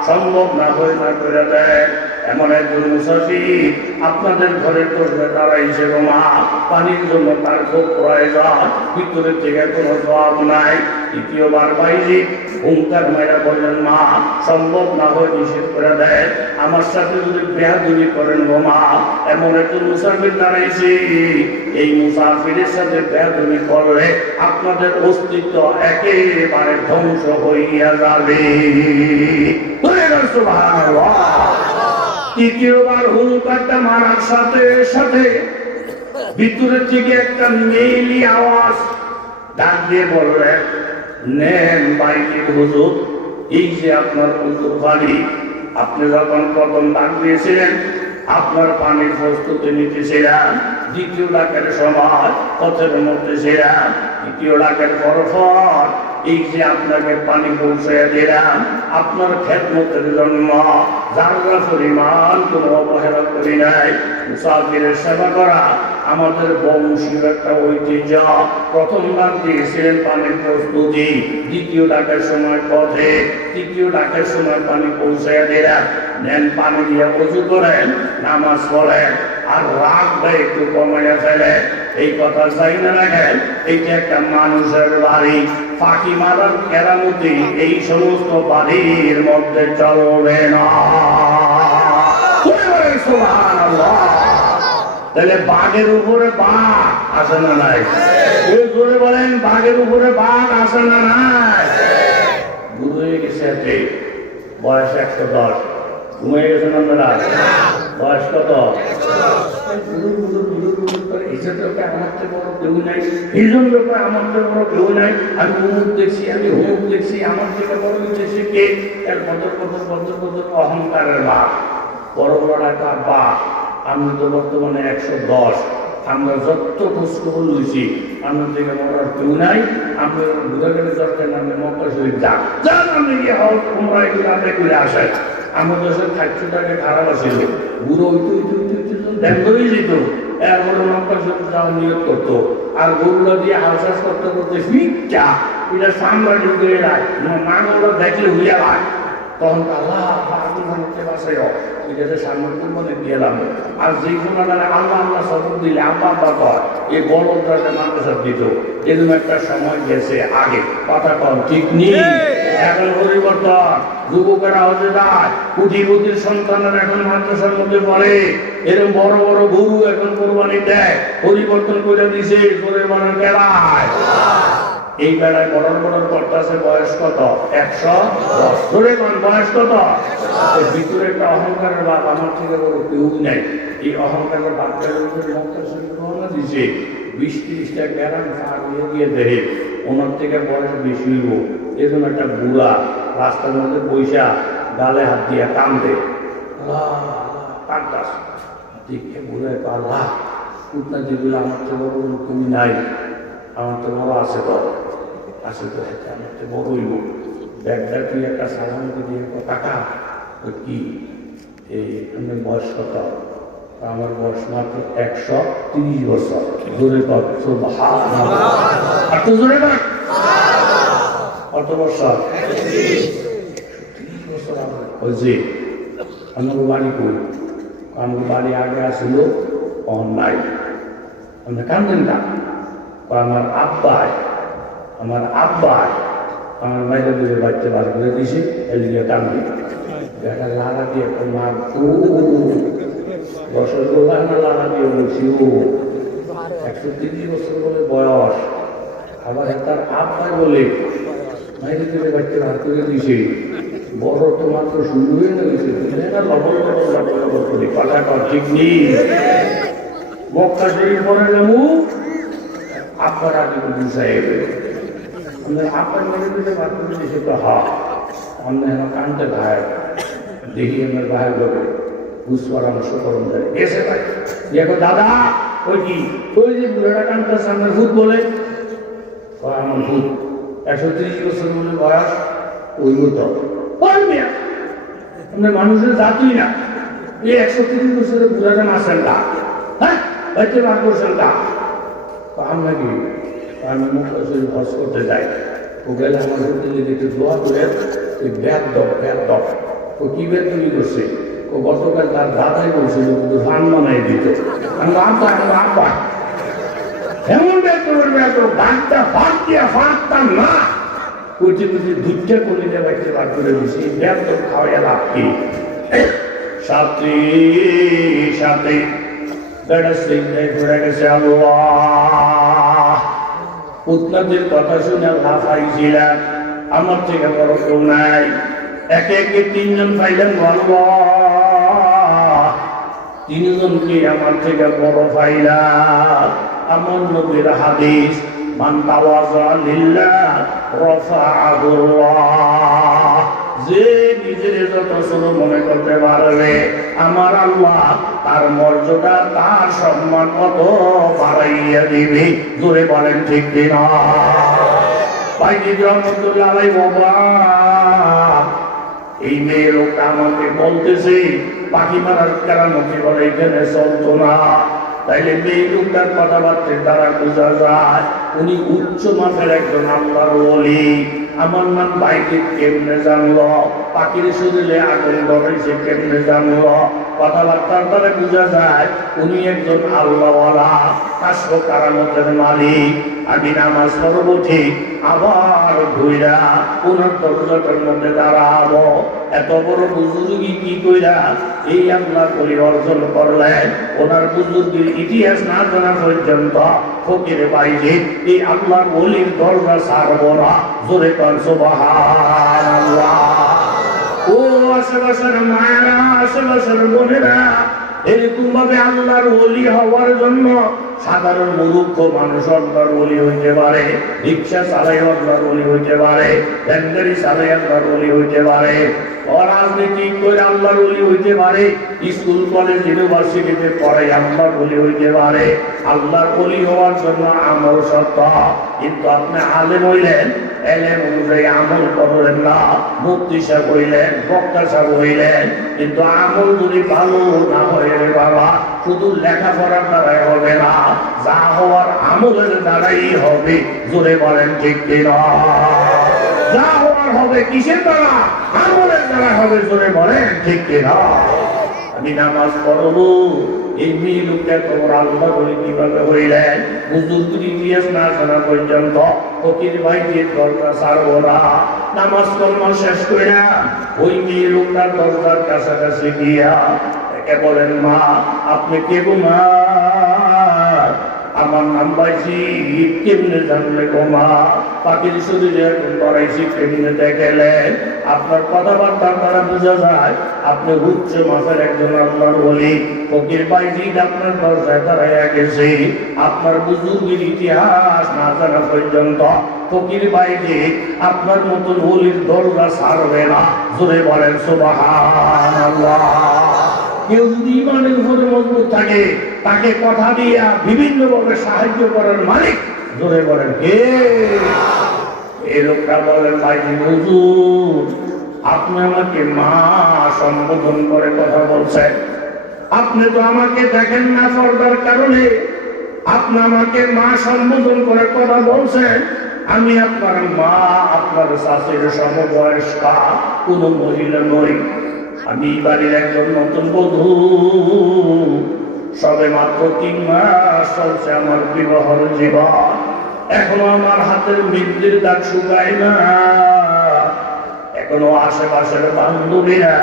সম্ভব না হয় না করে দেন। এমন একজন মুসাফির আপনাদের ঘরের পাশে দাঁড়াইছে গো মা, পানির জন্য তার খুব প্রয়োজন, ভিতরে থেকে কোনো জবাব নাই। দ্বিতীয়বার বাইরে হুঙ্কার মাইরা বললেন, মা সম্ভব না হয় নিষেধ করে দেন, আমার সাথে যদি বেয়াদবি করেন গো মা। এমন একজন মুসাফির দাঁড়াইছে, এই মুসাফিরের সাথে বেয়াদবি করলে আপনাদের অস্তিত্ব একেবারে ধ্বংস হইয়া যাবে। সুবহানাল্লাহ। তৃতীয়বার হুঙ্কারটা মারার সাথে সাথে ভিতরের থেকে একটা মেইলি আওয়াজ ডাক দিয়ে বললেন, নেন বাইকে হুজুর, এই যে আপনার হুজুর বাড়ি, আপনি যখন প্রথম ডাক দিয়েছিলেন আপনার পানির প্রস্তুতি নিতেছিলাম, দ্বিতীয় ডাকের সময় পথের মধ্যে ছিলাম, তৃতীয় ডাকের পরপর এই যে আপনাকে পানি পৌঁছে দিলাম, আপনার খেদমতের জন্য যারা পরিমাণ কোনো অবহেলা করি নাই। মুসাফিরের সেবা করা আমাদের বংশীয় একটা ঐতিহ্য। প্রথম ডাক দিয়েছিলেন পানির প্রস্তুতি, দ্বিতীয় ডাকের সময় পথে, তৃতীয় ডাকের সময় পানি পৌঁছে দিলাম। নেন পানি দিয়ে ওযু করেন, নামাজ পড়েন, আর রাগটা একটু কমাইয়া ফেলে। এই কথা চাই না রাখেন, এইটা একটা মানুষের বাড়ি। ফাঁকি মারার কেরামতি এই সমস্ত বাড়ির মধ্যে চলবে না। তাহলে বাঘের উপরে বাঘ আছে না নাই? জোরে বলেন, বাঘের উপরে বাঘ আছে না নাই? বুড়ো হয়ে গেছে, বয়স 110, ঘুমিয়ে গেছেন আপনারা? বয়স কত? আমি অমুক দেখছি, আমি অমুক দেখছি, আমার থেকে বড় দেখছি কে? অহংকারের বাপ, বড় বড় একটা বাপ। আমি তো বর্তমানে 110, আমরা যত খোঁজখবর লইছি আমার থেকে বড় কেউ নাই। আমি ঘুরে গেলে দরকার আমি মক্কা শরীফ যান, আমি গিয়ে তোমরা এগুলো আপনি করে আসেন। আমার দেশের খাদ্যটাকে খারাপ আসছিল, বুড়ো ধ্যান ধরেই যেত, এরপরে মক্কা শরীফ যাওয়ার নিয়োগ করতো। আর গরুলা দিয়ে হাউসাস করতে করতে ফিটা এটা সামনে ঢুকে এলায়, মানবরা দেখলে হইয়া লাগ। তখন আল্লাহ বাসাই সামনে মনে গেলাম। আর যে কোনো আল্লাহ আল্লাহ সবর দিলে আব্বা আব্বা কর, এই বড়টাকে মানুষের দিত। এরকম একটা সময় গেছে আগে, কথা কম ঠিক নেই। এখন পরিবর্তন, যুবকেরা হতে যায়, কোটিপতির সন্তানেরা এখন মাদ্রাসার মধ্যে পড়ে, এরকম বড় বড় গরু এখন কোরবানি দেয়। পরিবর্তন করে দিছে করে বলার বেড়ায়। এই বেড়ায় বড় বড় করতেছে। বয়স কত? 110। ধরে কোন বয়স কত? ভিতরে একটা অহংকারের বাপ, আমার থেকে বড় কেউ নেই। এই অহংকারের বাপটা দিছে 20-30টা গ্রাম পার হয়ে গিয়ে দেহে ওনার থেকে বয়স বেশি হইব। এরকম একটা বুড়া রাস্তার মধ্যে পয়সা গালে হাত দিয়ে কান্দে, কান্দাস দেখে বুড়ে আল্লাহ কুটনা যেগুলো আমার তো বড় তুমি নাই, আমার তো বড় আছে তো, আছে তো আমার তো বড় হইব। ব্যাগটা তুই একটা সালাম দিয়ে টাকা কি এই আমার বয়স কত? আমার বয়স মাত্র 130 বছর। জোরে কত? আর তো জোরে না কত বছর? 30 বছর হয়েছে। আমার বাড়ি কই? আমার বাড়ি আগে আসিল, নাই। আমরা কান্দেন না। আমার আব্বাই আমার মাইলে দিয়ে বাচ্চা বার করে দিয়েছি, এদিকে কান্দি দেখা লালা দিয়ে একটা মার বছর গোলা না লালা দিয়ে বলছি। 130 বছর বলে বয়স, আবার তার আব্বাই বলে মাইলে দিয়ে বাচ্চা বার করে দিয়েছি। বড় তো মাত্র শুরু হয়ে গেছে, লবণ করি পাটা কর ঠিক নেই। মক্কা শরীফ পরে যাবো, আপনার আগে বুঝাই আপনার মেরে দিতে পারতেন সে তো হা অন্য আমার কানতে ভাই দেখি আমার ভাই লোকে বুঝ পরামর্শ করুন যায় এসে ভাই দেখো দাদা ওই কি ওই যে বুড়াটা কানতে সামনে ভূত বলে আমার ভূত 130 বছর বলে বয়স ওই মতো আপনার মানুষের জাতি না। এই 130 বছরের বুড়াটা মাসেন তা হ্যাঁ বাচ্চা বার করছেন তা আমরা কি আমি মুখে হজ করতে যাই। ও গেলে আমার ঘুরতে যদি একটু দোয়া করে ব্যাগ দপ ও কি ব্যাগ তৈরি করছে। ও গতকাল তার দাদাই বলছিল ধান বানাই দিত। আমি এমন ব্যাগ করবেন ব্যাগ বাঘটা বাদ দিয়া ফাঁকতাম না কুচি কুচি দুধটা করে দিয়ে বাচ্চা বার করে দিচ্ছি। ব্যাগ তো খাওয়াই লাভ কি? সাথে সাথে বেড়া সিংহায় ঘুরে গেছে। আল্লাহ পুতনাদের কথা শুনে লাফাইছিলেন, আমার থেকে বড় কেউ নাই। একে একে 3 জন পাইলেন। আল্লাহ 3 জনকে আমার থেকে বড় পাইলাম। আমার নবীর হাদিস মান তাওয়াযা লিল্লাহ রাফাআহুল্লাহ, যে নিজের যত ছোট মনে করতে পারবে আমার আল্লাহ তার মর্যাদা তার সম্মান কত বাড়াইয়া দিবে। জোরে বলেন ঠিক কিনা? ভাইজি রহমতুল্লাহ আলাইহি বাবা এই মেয়ে লোকটা আমাকে বলতেছে পাখি মারার কেরামতি বলে এখানে চলতো না। তাইলে মেয়ে লোকটার কথাবার্তার দ্বারা বোঝা যায় উনি উচ্চ মাপের একজন আল্লাহর ওলি। আমার নাম বাইকে কেমনে জানলো, পাখির শরীরে আগুন ধরেছে কেমনে জানলো, কথাবার্তার দ্বারা বোঝা যায় উনি একজন আল্লাহওয়ালা, কাশফ কারামতের মালিক। আমি নামাজ পড়ব ঠিক, আবার ঘুরা ওনার দরজাটার মধ্যে দাঁড়াবো। এত বড় বুজুর্গি কি কইরা এই আল্লাহ কলি অর্জন করলেন? ওনার বুজুর্গের ইতিহাস না জানা পর্যন্ত ফকির বাইরে এই আল্লাহর ওলির দরজা ছাড়বো না। জোরে কর সুবহানাল্লাহ। ও আশেপাশের মায়েরা, আশেপাশের বোনেরা, এরকম ভাবে আল্লাহর ওলি হওয়ার জন্য সাধারণ মূর্খ মানুষ আল্লাহর ওলি হইতে পারে, রিক্সা চালাই আল্লাহর ওলি হইতে পারে, ভ্যানগাড়ি চালাই আল্লাহর ওলি হইতে পারে, রাজনীতি করে আল্লাহর ওলি হইতে পারে, স্কুল কলেজ ইউনিভার্সিটিতে পড়াই আল্লাহর ওলি হইতে পারে। আল্লাহর ওলি হওয়ার জন্য আমল সত্য, কিন্তু আপনি আলেম হইলেন, এলেম অনুযায়ী আমল করলেন না, মুফতি সাহেব হইলেন, বক্তা সাহেব হইলেন, কিন্তু আমল যদি ভালো না হয় রে বাবা, শুধু লেখাপড়ার দ্বারাই হবে না, যা হওয়ার আমলের দ্বারাই হবে। জোরে বলেন ঠিক কিনা? যা হওয়ার হবে কিসের দ্বারা? আমলের দ্বারা হবে। জোরে বলেন ঠিক কিনা? আমি নামাজ পড়বো, এই মেয়ে লোকটা তোমার আল্লাহ বলে কিভাবে হইলেন? বুজুর্গের ইতিহাস না জানা পর্যন্ত ফকির ভাইকে দরজা ছাড়বো না। নামাজ কর্ম শেষ করে ওই মেয়ে লোকটার দরজার কাছাকাছি গিয়া একে বলেন, মা আপনি কে গো মা? আমার নাম বাইছি কেমনে জানলে গো মা? পাখির শরীরে এখন বাড়াইছি কেমনে দেখলেন? আপনার কথাবার্তার দ্বারা বোঝা যায় আপনি উচ্চ মাসের একজন আল্লাহর ওলি। ফকির বাইজি আপনার দরজায় দাঁড়াইয়া গেছে, আপনার বুজুর্গের ইতিহাস না জানা পর্যন্ত ফকির বাইজি আপনার মতন ওলির দরজা ছাড়বে না। জোরে বলেন সুবহানাল্লাহ। কেউ যদি ইমানের উপরে মজবুত থাকে, তাকে কথা দিয়া বিভিন্ন ভাবে সাহায্য করার মালিক। জোরে বলেন কে? এই লোকটা বলেন, ভাইজি হুজুর আপনি আমাকে মা সম্বোধন করে কথা বলছেন, আপনি তো আমাকে দেখেন না পর্দার কারণে, আপনি আমাকে মা সম্বোধন করে কথা বলছেন। আমি আপনার মা, আপনার শাশুর সমবয়স্কা কোন মহিলা নই। আমি বাড়ির একজন নতুন বধূ, সবে মাত্র 3 মাস চলছে আমার বিবাহের জীবন, এখনো আমার হাতের মৃত্যুর দাগ শুকায় না। এখনো আশেপাশের বান্ধবীরা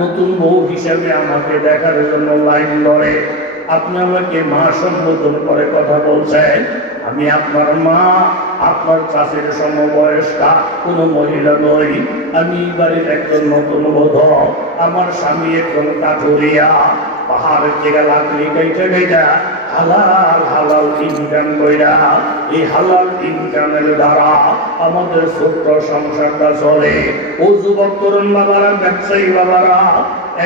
নতুন বউ হিসেবে আমাকে দেখার জন্য লাইন ধরে। আপনি আমাকে মা সম্বোধন করে কথা বলছেন, আমি আপনার মা, আপনার চাষের সমবয়স্কা কোন মহিলা নই। আমি বাড়ির একজন নতুন বধূ, আমার স্বামী একজন কাঠুরিয়া, পাহাড়ের থেকে লাকড়ি কাইটা কাইটা হালাল হালাল ইনকাম কইরা, এই হালাল ইনকামের দ্বারা আমাদের ছোট্ট সংসারটা চলে। ও যুবক তরুণ বাবারা, ব্যবসায়ী বাবারা,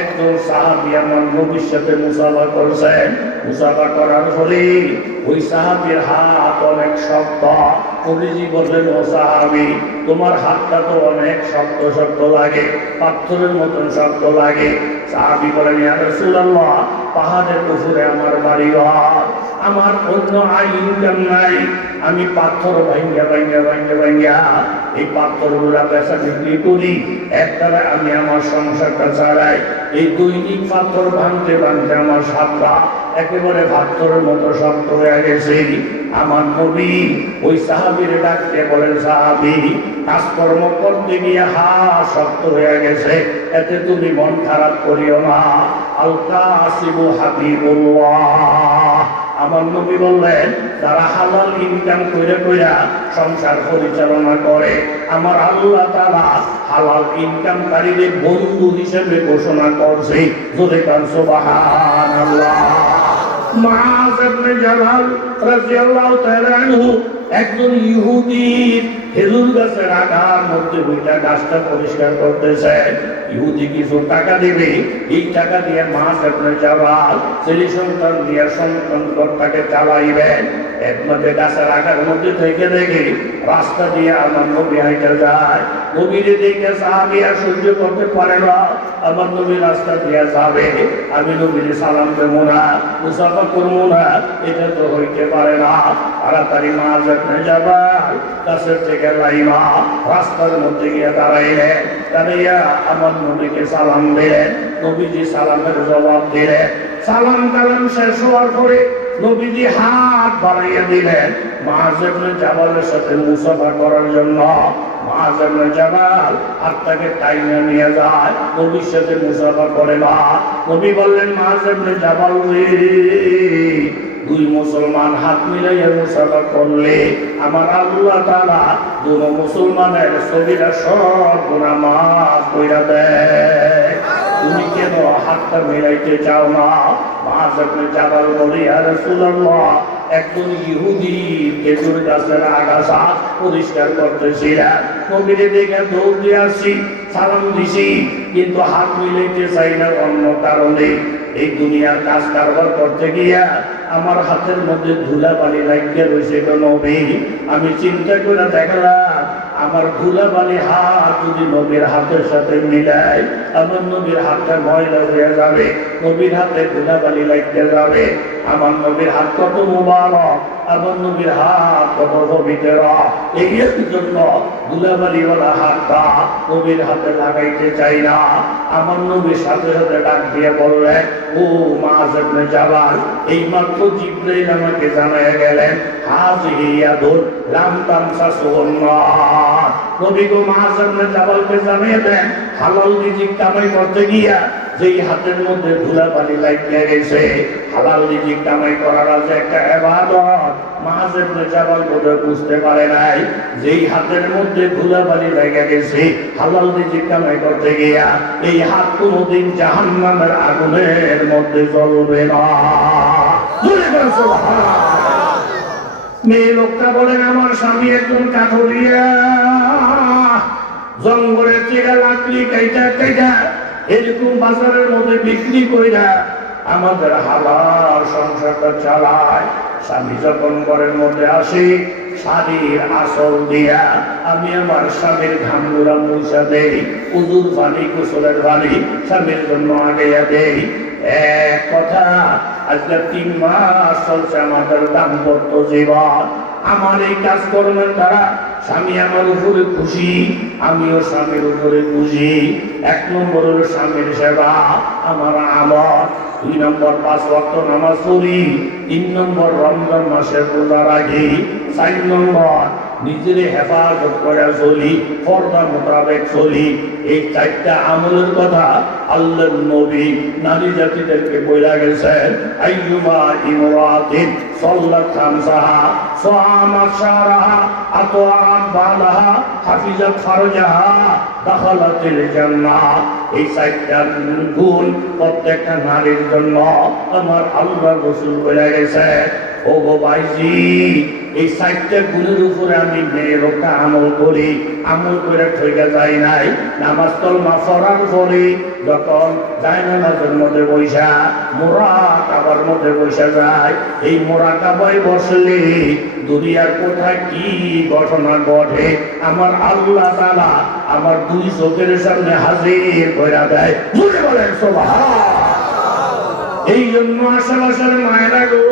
একজন সাহাবী আমার নবীর সাথে মুসাফা করছেন। মুসাফা করার ফলে ওই সাহাবীর হাত অনেক শক্ত। নবীজি বললেন, ও সাহাবী তোমার হাতটা তো অনেক শক্ত শক্ত লাগে, পাথরের মতন শক্ত লাগে। সাহাবী বলেন, ইয়া রাসূলুল্লাহ পাহাড়ের উপরে আমার বাড়ি ঘর, আমার অন্য আয় ইনকাম নাই, আমি পাথর ভাঙ্গা ভাঙ্গা ভাঙ্গা ভাঙ্গা এই পাথরগুলা বেচা বিক্রি করি, একটারে আমি আমার সংসারটা চালাই। এই দৈনিক পাথর ভাঙতে ভাঙতে আমার সাতটা একেবারে পাথরের মতো শক্ত হয়ে গেছে। আমার নবী ওই সাহাবীর ডাকতে বলেন, সাহাবী কাজকর্ম করতে গিয়ে শক্ত হয়ে গেছে, এতে তুমি মন খারাপ করিও না। আল কাসিবু হাবিবুল্লাহ। আমার নবী বললেন, যারা হালাল ইনকাম কইরা কইরা সংসার পরিচালনা করে, আমার আল্লাহ তাআলা হালাল ইনকামকারীদের বন্ধু হিসেবে ঘোষণা করছে। জোরে কান সুবহানাল্লাহ। মুআয ইবনে জাবাল রাদিয়াল্লাহু তাআলা আনহু একজন ইহুদির খেজুর গাছের আগার মধ্যে বইটা গাছটা পরিষ্কার করতেছেন। ইহুদি কিছু টাকা দিবে, এই টাকা দিয়ে মুআয ইবনে জাবাল ছেলে সন্তান দিয়ে সন্তানটাকে চালাইবেন। একমাত্র গাছের আগার মধ্যে থেকে দেখে রাস্তা দিয়ে আমার নবী হাইটা যায়। নবীর দেখে সাহাবীরা সহ্য করতে পারে না, আমার নবী রাস্তা দিয়ে যাবে, আমি নবীর সালাম দেবো না, মুসাফা করবো না, এটা তো হইতে পারে না। তাড়াতাড়ি মুআয ইবনে জাবাল গাছের থেকে থেকে লাইমা রাস্তার মধ্যে গিয়ে দাঁড়াইলেন, দাঁড়াইয়া আমার নবীকে সালাম দিলেন। নবীজি সালামের জবাব দিলেন। সালাম কালাম শেষ হওয়ার পরে নবীজি হাত বাড়াইয়া দিলেন মুআয ইবনে জাবালের সাথে মুসাফা করার জন্য। মুআয ইবনে জাবাল হাতটাকে টাইনা নিয়ে যায়, নবীর সাথে মুসাফা করে না। নবী বললেন, মুআয ইবনে জাবাল রে, দুই মুসলমান হাত মিলাইয়া মুসাফা করলে আমার আল্লাহ তাআলা দুই মুসলমানের সগীরা সব গুনাহ মাফ কইরা দেয়। তুমি কেন হাতটা মিলাইতে চাও না? মুআয ইবনে জাবাল বলে, ইয়া রাসূলুল্লাহ, একজন ইহুদি খেজুর গাছের আগাছা পরিষ্কার করতেছিলেন, নবীরে দেখে দৌড় দিয়ে আসছি, সালাম দিছি, কিন্তু হাত মিলাইতে চাই না অন্য কারণে। এই দুনিয়ার কাজ কারবার করতে গিয়া আমার হাতের মধ্যে ধুলা বালি লাগিয়ে রয়েছে গো নবী। আমি চিন্তা করে দেখলাম আমার ধুলা বালি হাত যদি নবীর হাতের সাথে মিলাই, আমার নবীর হাতটা ময়লা হয়ে যাবে, নবীর হাতে ধুলা বালি লাগিয়ে যাবে। আমার নবীর হাত কত মুবারক, আমার নবীর হাত কত পবিত্র, এই জন্য ধুলাবালিওয়ালা হাতটা নবীর হাতে লাগাইতে চাই না। আমার নবীর সাথে সাথে ডাক দিয়ে বললেন, ও মুআয ইবনে জাবাল, এই মাত্র জিবরাইল আমাকে জানাইয়া গেলেন, হাযিহি ইয়াদুন লাম তামসাসুন্নার। নবী গো মুআয ইবনে জাবালকে জানিয়ে দেন, হালাল রিজিক কামাই করতে গিয়া যেই হাতের মধ্যে ধুলাবালি লাগিয়ে গেছে, হালাল রিজিক কামাই করার আছে একটা ইবাদত। মুআয ইবনে জাবাল বোধহয় বুঝতে পারে নাই, যেই হাতের মধ্যে ধুলাবালি লেগে গেছে হালাল রিজিক কামাই করতে গিয়া, এই হাত কোনোদিন জাহান্নামের আগুনের মধ্যে জ্বলবে না। মেয়ে লোকটা বলেন, আমার স্বামী একজন কাঠুরিয়া, জঙ্গলের থেকে লাকড়ি কাইটা কাইটা এরকম বাজারের মধ্যে বিক্রি কইরা আমাদের হালাল সংসারটা চালায়। স্বামী যখন ঘরের মধ্যে আসি, শাড়ির আসল দিয়া আমি আমার স্বামীর ঘামগুলা মুছা দেই, উজুর পানি গোসলের পানি স্বামীর জন্য আগাইয়া দেই। এক কথা, আজকে 3 মাস চলছে আমাদের দাম্পত্য জীবন। আমার এই কাজকর্মের দ্বারা স্বামী আমার উপরে খুশি, আমিও স্বামীর উপরে খুশি। 1 নম্বর হলো স্বামীর সেবা, আমার আমল। 2 নম্বর 5 ওয়াক্ত নামাজ পড়ি। 3 নম্বর রমজান মাসে রোজা রাখি। 4 নম্বর নিজের হেফাজত করে চলি, পর্দা মোতাবেক চলি। এই 4টা আমলের কথা আল্লাহর নবী নারী জাতিদেরকে বইলা গেছেন, আইয়ুমা ইমরাতিন সাল্লাত খামসাহা সামাত শাহরাহা আতআত বালাহা হাফিজাত ফারজাহা দাখালাতিল জান্নাহ। এই 4টা গুণ প্রত্যেকটা নারীর জন্য আমার আল্লাহ রাসূল বলে গেছে। ও গো ভাইজি, এই 4টা গুণের উপরে আমি মেয়েরটা আমল করি, আমল করে ঠইকা যাই নাই। নামাজ কলমা পড়ার পরে যখন জায়নামাজের মধ্যে বৈশা মুরাকাবার মধ্যে বৈশা যায়, এই মুরাকাবায় বসলে দুনিয়ার কোথায় কি ঘটনা ঘটে আমার আল্লাহ তাআলা আমার 2 চোখের সামনে হাজির করে দেয়। বুঝে বলেন সুবহান। এই জন্য আশাবাসের মায়েরা গো,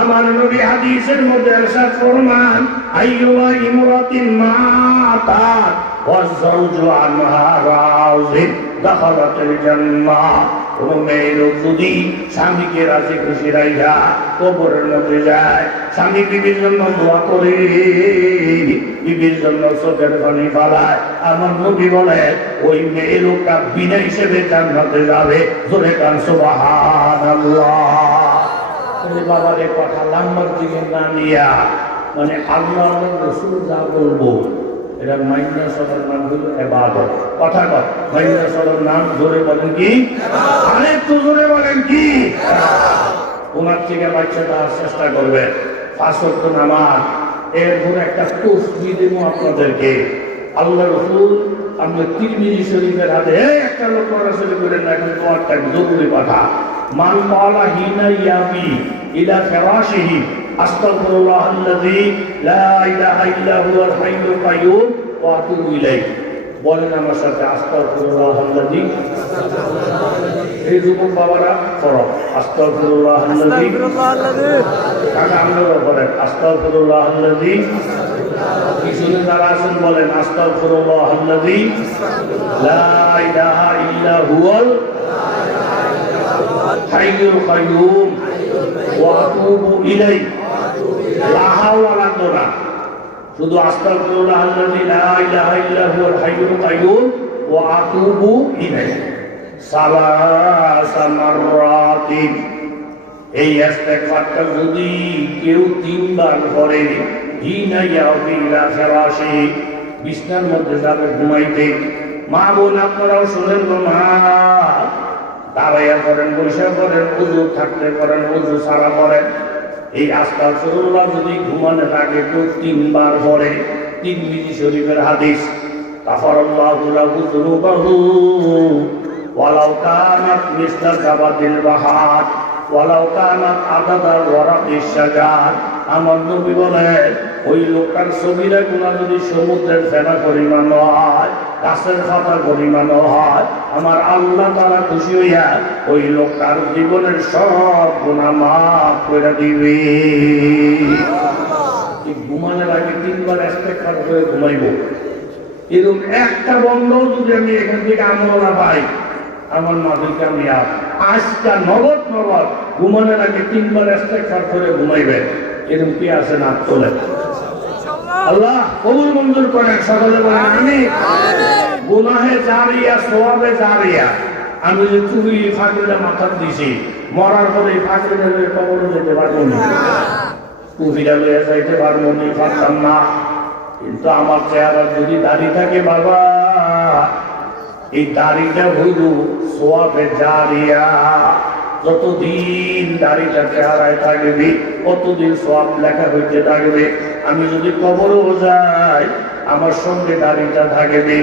আমার নবী হাদিসের মধ্যে ইরশাদ ফরমান, আইয়ুমা ইমরাতিন মাতাত ওয়া যাওজু আনহা রাযিন দাখালাতিল জান্নাহ। কোন মেয়ে লোক যদি স্বামীকে রাজি খুশি রাইখা কবরের মধ্যে যায়, স্বামী বিবির জন্য দোয়া করে, বিবির জন্য চোখের পানি ফালায়, আমার নবী বলে ওই মেয়ে লোকটা বিনা হিসেবে জান্নাতে যাবে। জোরে কান সুবহানাল্লাহ। বাবারে কথা লম্বার দিকে না নিয়া, মানে আল্লাহ রাসূল যা বলবো এটা মাইনা সবার নাম হইল ইবাদত। কথা কর, মাইনা সবার নাম জোরে বলেন কি? আরেকটু জোরে বলেন কি? ওনার থেকে বাচ্চাটা চেষ্টা করবে 5 ওয়াক্ত নামাজ। এরপর একটা তসবিহ দেব আপনাদেরকে। আল্লাহ রাসূল আমরা তিরমিজি শরীফের হাতে একটা লোক রাসূল করেন না, কিন্তু একটা জরুরি কথা, মান ক্বালা হিনা ইয়াবি ইলা ফিরাশিহি আস্তাগফিরুল্লাহাল্লাযী লা ইলাহা ইল্লা হুয়াল হাইয়ুল কাইয়্যুম ওয়া আতুবু ইলাইহি। বলেন আমার সাথে, আস্তাগফিরুল্লাহাল্লাযী। এই যুবক বাবারা পড়ো, আস্তাগফিরুল্লাহাল্লাযী। কাকা আমরা বলেন, আস্তাগফিরুল্লাহাল্লাযী পিছনে যারা আছেন বলেন আস্তাগফিরুল্লাহাল্লাযী লা ইলাহা ইল্লা হুয়াল হাইয়ুল কাইয়্যুম ওয়া আতুবু ইলাইহি। লা হাওলা ওয়ালা কুওয়াতা, শুধু আস্তাগফিরুল্লাহাল্লাযী লা ইলাহা ইল্লা হুয়াল হাইয়ুল কাইয়্যুম ওয়া আতুবু ইলাইহি সালাসা মাররাতিন। এই ইস্তেগফারটা যদি কেউ 3 বার করে, হিনা ইয়াবিলা ফিরাশি, বিছানার মধ্যে যাবে ঘুমাইতে। মা বোন আপনারাও শুনেন গো, মা দাঁড়াইয়া করেন, বসে করেন, ওযু থাকতে করেন, ওযু ছাড়া করেন। এই আস্তাগফিরুল্লাহ যদি ঘুমানোর আগে কেউ 3 বার পড়ে, তিরমিজি শরীফের হাদিস, কাফারাল্লাহু লাহু যুনুবাহু ওয়ালাউ কানাত মিসলা জাবাদিল বাহার ওয়ালাউ কানাত আদাদা ওয়ারাকিশ শাজার। আমার নবী বলেন, ওই লোকটার সগীরা গুনাহ যদি সমুদ্রের ফেনা পরিমাণ হয়, গাছের পাতা পরিমাণ হয়, আমার আল্লাহ তাআলা খুশি হইয়া ওই লোকটার জীবনের সব গুনাহ মাফ করে দিবে। এই ঘুমানোর আগে 3 বার ইস্তেগফার করে ঘুমাইব। এরকম একটা বন্ধ যদি আমি এখান থেকে আমল না পাই, আমার মাঝে কামিয়াব। আজকা নগদ ঘুমানোর আগে 3 বার ইস্তেগফার করে ঘুমাইবেন। এরকম কি আছে না? তোলেন, আল্লাহ কবুল মঞ্জুর করেন। সকলে বলেন আমিন। গুনাহে জারিয়া, সওয়াবে জারিয়া। আমি যে চুরি ফাঁকড়ে মাথা দিছি, মরার পরে ফাঁকড়ে কবরে যেতে পারবো না, টুপিটা লইয়া যাইতে পারবো না, পারতাম না। কিন্তু আমার চেহারা যদি দাঁড়িয়ে থাকে, বাবা এই দাড়িটা হইল সওয়াবে জারিয়া। যতদিন দাড়িটা চেহারায় থাকবে, কতদিন সওয়াব লেখা হইতে থাকবে। আমি যদি কবরেও যাই, আমার সঙ্গে দাড়িটা থাকবে।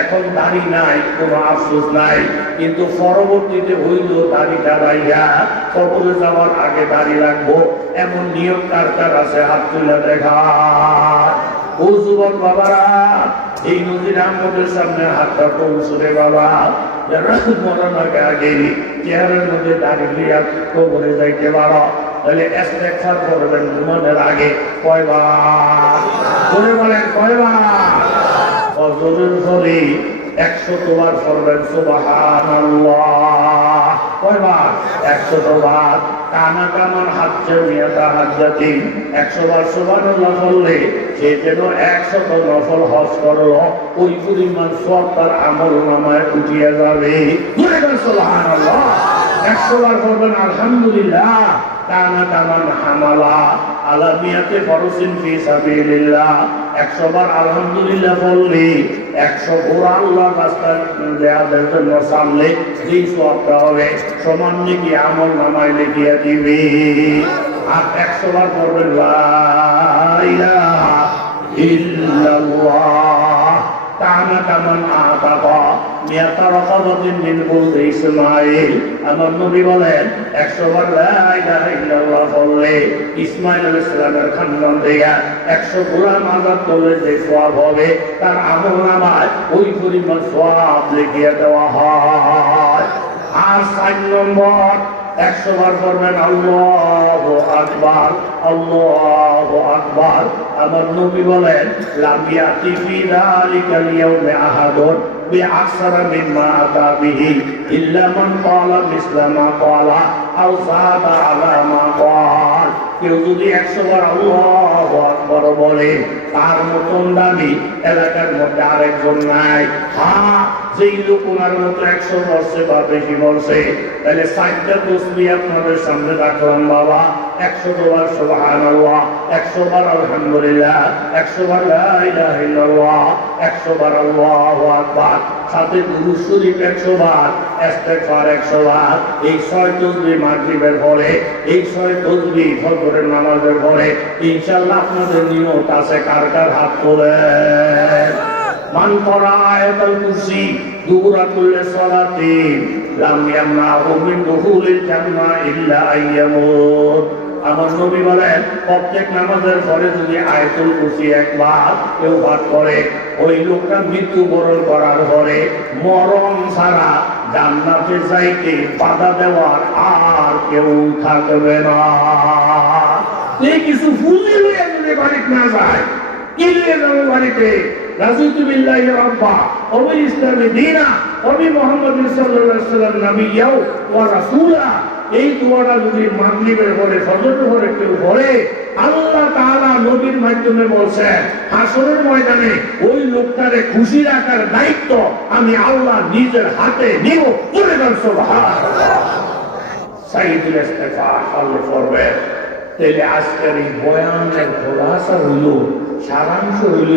এখন দাড়ি নাই, কোনো আফসোস নাই, কিন্তু পরবর্তীতে হইল দাড়িটা রাইয়া কবরে যাওয়ার আগে দাড়ি রাখবো, এমন নিয়ম কার কার আছে? হাত তুলে দেখা। ও যুবক বাবারা, এই নদীর আমাদের সামনে হাতটা পৌঁছরে বাবা, যারা মরানোর আগে চেহারার মধ্যে দাঁড়িয়ে কবরে যাইতে পারো, তাহলে ইস্তেগফার করবেন ঘুমানোর আগে। কয়বার? বলে বলেন কয়বার? ফজরের পরে 100 বার পড়বেন সুবহানাল্লাহ। কয়বার? 100 বার। কানা কামান হাজ্জে মিয়াতা হাজ্জাতিন, 100 বার সুবহানাল্লাহ বললে সে যেন 100 নফল হজ করলো, ওই পরিমাণ সওয়াব তার আমলনামায় উঠিয়া যাবে। বলে বলেন সুবহানাল্লাহ। 100 বার পড়বেন আলহামদুলিল্লাহ। কানা কামান হামালা আলা মিয়াতে ফরসিন ফি সাবিলিল্লাহ। 100 বার আলহামদুলিল্লাহ বললে 100 ঘোড়া আল্লাহর রাস্তায় জিহাদের জন্য সামলে যেই সওয়াবটা হবে, সমান নেকি আমলনামায় লিখিয়া দিবে। আর 100 বার পড়বেন লা ইলাহা ইল্লাল্লাহ। কানা কামান আতাকা মিয়াতা রাকাবাতিন মিন বুলদি ইসমাঈল। আমার নবী বলেন, 100 বার লা ইলাহা ইল্লাল্লাহ বললে ইসমাঈল আলাইহিস সালামের খানদান থেকে 100 গোলাম আযাদ করলে যে সওয়াব হবে, তার আমলনামায় ওই পরিমাণ সওয়াব লিখিয়ে দেওয়া হয়। আর 4 নম্বর, 100 বার পড়বেন আল্লাহু আকবার, আল্লাহু আকবার। আমার নবী বলেন, লাম ইয়াতি ফি যালিকাল ইয়াউমি আহাদুন বিআকসারা মিম্মা আতা বিহি ইল্লা মান ক্বালা মিসলা মা ক্বালা আও যাদা আলা মা ক্বাল। কেউ যদি 100 বার আল্লাহু আকবার বলে, তার মতন দামি এলাকার মধ্যে আরেকজন নাই। হ্যাঁ, যেই লোক ওনার মতো 100 বলছে বা বেশি বলছে, তাহলে 4টা তাসবিহ আপনাদের সামনে রাখলাম বাবা। 100 বার সুবহানাল্লাহ, 100 বার আলহামদুলিল্লাহ, 100 বার লা ইলাহা ইল্লাল্লাহ, 100 বার আল্লাহু আকবার, সাথে দুরূদ শরীফ 100 বার, ইস্তেগফার 100 বার। এই 6 তাসবিহ মাগরিবের পরে, এই 6 তাসবিহ ফজরের নামাজের পরে ইনশাআল্লাহ আপনাদের নিয়ত আছে। কার কার হাত তোলেন? মান ক্বারা আয়াতুল কুরসি দুবুরা কুল্লি সালাতিন লাম ইয়ামনাহু মিন দুখুলিল জান্নাহ ইল্লা আইয়ামুত। আমার নবী বলেন, প্রত্যেক নামাজের পরে যদি আয়াতুল কুরসি একবার কেউ পাঠ করে, ওই লোকটা মৃত্যুবরণ করার পরে মরণ ছাড়া জান্নাতে যাইতে বাধা দেওয়ার আর কেউ থাকবে না। এই কিছু ফুলি লইয়া যদি বাড়িতে না যায়, কি নিয়ে যাবো বাড়িতে? রাসূলু বিল্লাহি রাব্বা ওয়া বিল ইসলামি দীনা ওয়া বি মুহাম্মাদিন সাল্লাল্লাহু আলাইহি ওয়াসাল্লাম নাবিয়্যা ওয়া রাসূলা। এই দোয়াটা যদি মাগরিবের পরে ফজরের পরে কেউ পড়ে, আল্লাহ তাআলা নবীর মাধ্যমে বলছেন হাসরের ময়দানে ওই লোকটারে খুশি রাখার দায়িত্ব আমি আল্লাহ নিজের হাতে নিব। বলে দেন সুবহানাল্লাহ। সাইয়্যিদুল ইস্তিগফার আল্লাহ করবে। তাহলে আজকের এই বয়ানের খোলাসা হইল, সারাংশ হইল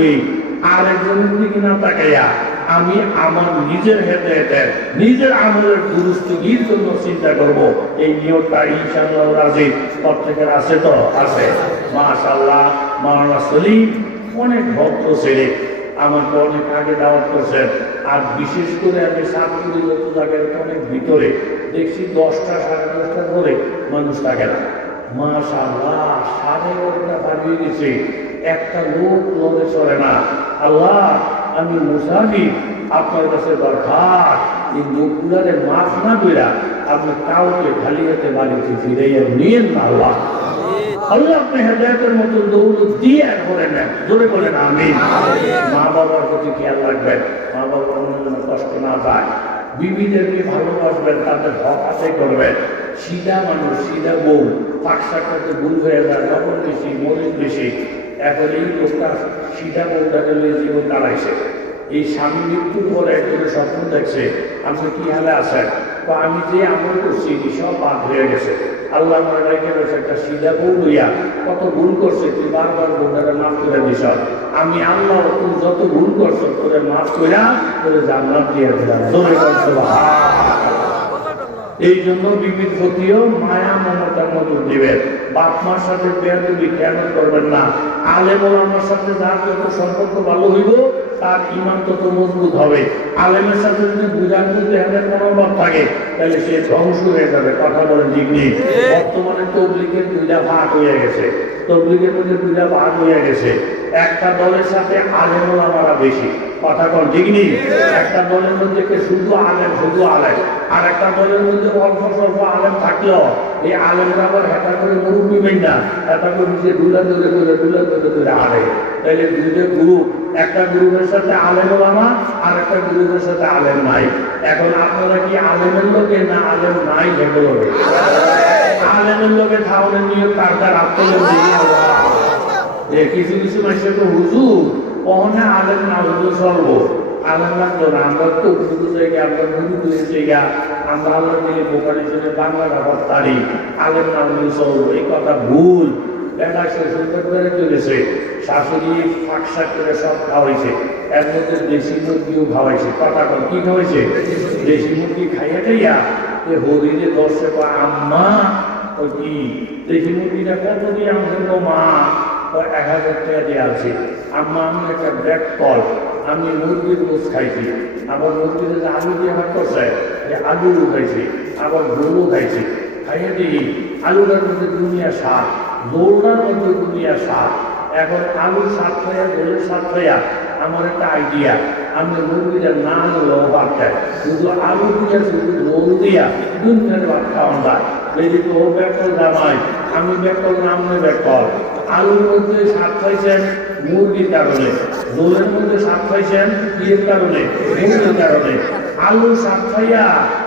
আরেকজনের দিকে না তাকাইয়া আমি আমার নিজের হেতে হেতে নিজের আমলের দুরুস্তির জন্য চিন্তা করব। এই নিয়তটা ইনশাআল্লাহ রাজি প্রত্যেকের আছে তো? আছে। মাশাআল্লাহ। মাওলানা সলিম অনেক ভক্ত ছেলে, আমাকে অনেক আগে দাওয়াত করছেন। আর বিশেষ করে আমি সাতপুরি যত জায়গায় অনেক ভিতরে দেখছি 10টা সাড়ে 10টার পরে মানুষ থাকে না। মাশাআল্লাহ 11:30 বাজিয়ে গেছে, একটা লোক লড়ে চলে না। আল্লাহ আমি মুসাফির, আপনার কাছে দরকার এই লোকগুলারে মাফ না কইরা আপনি কাউকে খালি হাতে বাড়িতে ফিরাইয়া নিয়েন না। আল্লাহ আল্লাহ আপনি হেদায়েতের মতো দৌলত দিয়ে করে নেন। জোরে বলেন আমিন। মা বাবার প্রতি খেয়াল রাখবেন, মা বাবার যেন কষ্ট না পায়। বিবিদেরকে ভালোবাসবেন, তাদের হক আদায় করবেন। সিধা মানুষ, সিধা বউ পাকশাক করতে ভুল হয়ে যায়, লবণ বেশি মরিচ বেশি। এখন এই লোকটা সিধা বউটাকে নিয়ে জীবন দাঁড়াইছে। এই স্বামী মৃত্যুর পরে একজনের স্বপ্ন দেখছে আপনি কি হালে আছেন, তো আমি যে আমল করছি সব বাদ হয়ে গেছে। আল্লাহ মনে রেখে গেছে একটা সিধা বউ লইয়া কত ভুল করছে, তুই বারবার বউটাকে মাফ করে দিস। আমি আল্লাহ তুই যত ভুল করছো তোরে মাফ কইরা তোরে জান্নাত দিয়ে দিলাম। জোরে করছো। এই জন্য বিবির প্রতিও মায়া মমতার নজর দিবেন। বাপ মার সাথে বেয়াদবি খেয়ানত করবেন না। আলেম ওলামার সাথে যার যত সম্পর্ক ভালো হইব তার ঈমান তত মজবুত হবে। আলেমের সাথে যদি বুঝার হেনের মনোভাব থাকে তাহলে সে ধ্বংস হয়ে যাবে। কথা বলেন ঠিক নেই? বর্তমানে তবলিগের 2টা ভাগ হয়ে গেছে। তবলিগের মধ্যে 2টা ভাগ হয়ে গেছে। একটা দলের সাথে আলেম ওলামারা বেশি। কথা কন ঠিক নেই? একটা দলের মধ্যে শুধু আলেম, শুধু আলেম। আর একটা দলের মধ্যে অল্প স্বল্প আলেম থাকলেও এই আলেমরা আবার হেঁটা করে মুরব্বী বেন না, হেঁটা করে নিজে দুলা ধরে আড়ে। তাইলে 2টা গ্রুপ, একটা গ্রুপের সাথে আলেম ওলামা আর একটা গ্রুপের সাথে আলেম নাই। এখন আপনারা কি আলেমের লোকে না আলেম নাই? সেগুলো আলেমের লোকে থাউনের নিয়ে কারদার কিছু কিছু মানুষের তো হুজুর কখনো আলেম না হইলেও চলবো। আলেম লাগতো না, আমরা তো উর্দু জায়গা, আমরা মুরুদু জায়গা, আমরা আল্লাহ দিলে বোকারি ছেলে বাংলা ব্যাপার তারি আলেম না হইলেও চলবো। এই কথা ভুল। বেলা শ্বশুর করে চলেছে, শাশুড়ি ফাঁকশাক করে সব খাওয়াইছে, এর মধ্যে দেশি মুরগিও খাওয়াইছে। কথা কল কি খাওয়াইছে? দেশি মুরগি খাইয়া খাইয়া হরিরে দর্শে পায় আম্মা ও কি দেশি মুরগিটা কত দিয়ে আমাদের মা 1000 টাকা দিয়ে আছে। আম্মা আমি একটা ব্যাগ কল, আমি মুরগির গোস খাইছি, আবার মুরগিতে যে আলু দিয়ে ভাত করছে আলু খাইছি, আবার গরু খাইছি। খাইয়ে দিই আলুটার মধ্যে দুনিয়া স্বাদ, দৌড়ার মধ্যে দুনিয়া স্বাদ। এখন আলুর স্বাদ খাইয়া গোলের স্বাদ খাইয়া আমার একটা আইডিয়া, আমি মুরগিটা না হলেও ভাত খাই, শুধু আলু দিয়া শুধু রোল দিয়া দুনিয়ার ভাত খাওয়ান যায়। যদি তো ব্যাকল জামাই, আমি ব্যাকল নামে ব্যাকল। আলুর মধ্যে স্বাদ খাইছেন মুরগির কারণে, রোলের মধ্যে স্বাদ খাইছেন বিয়ের কারণে, মুরগির কারণে। আলুর স্বাদ খাইয়া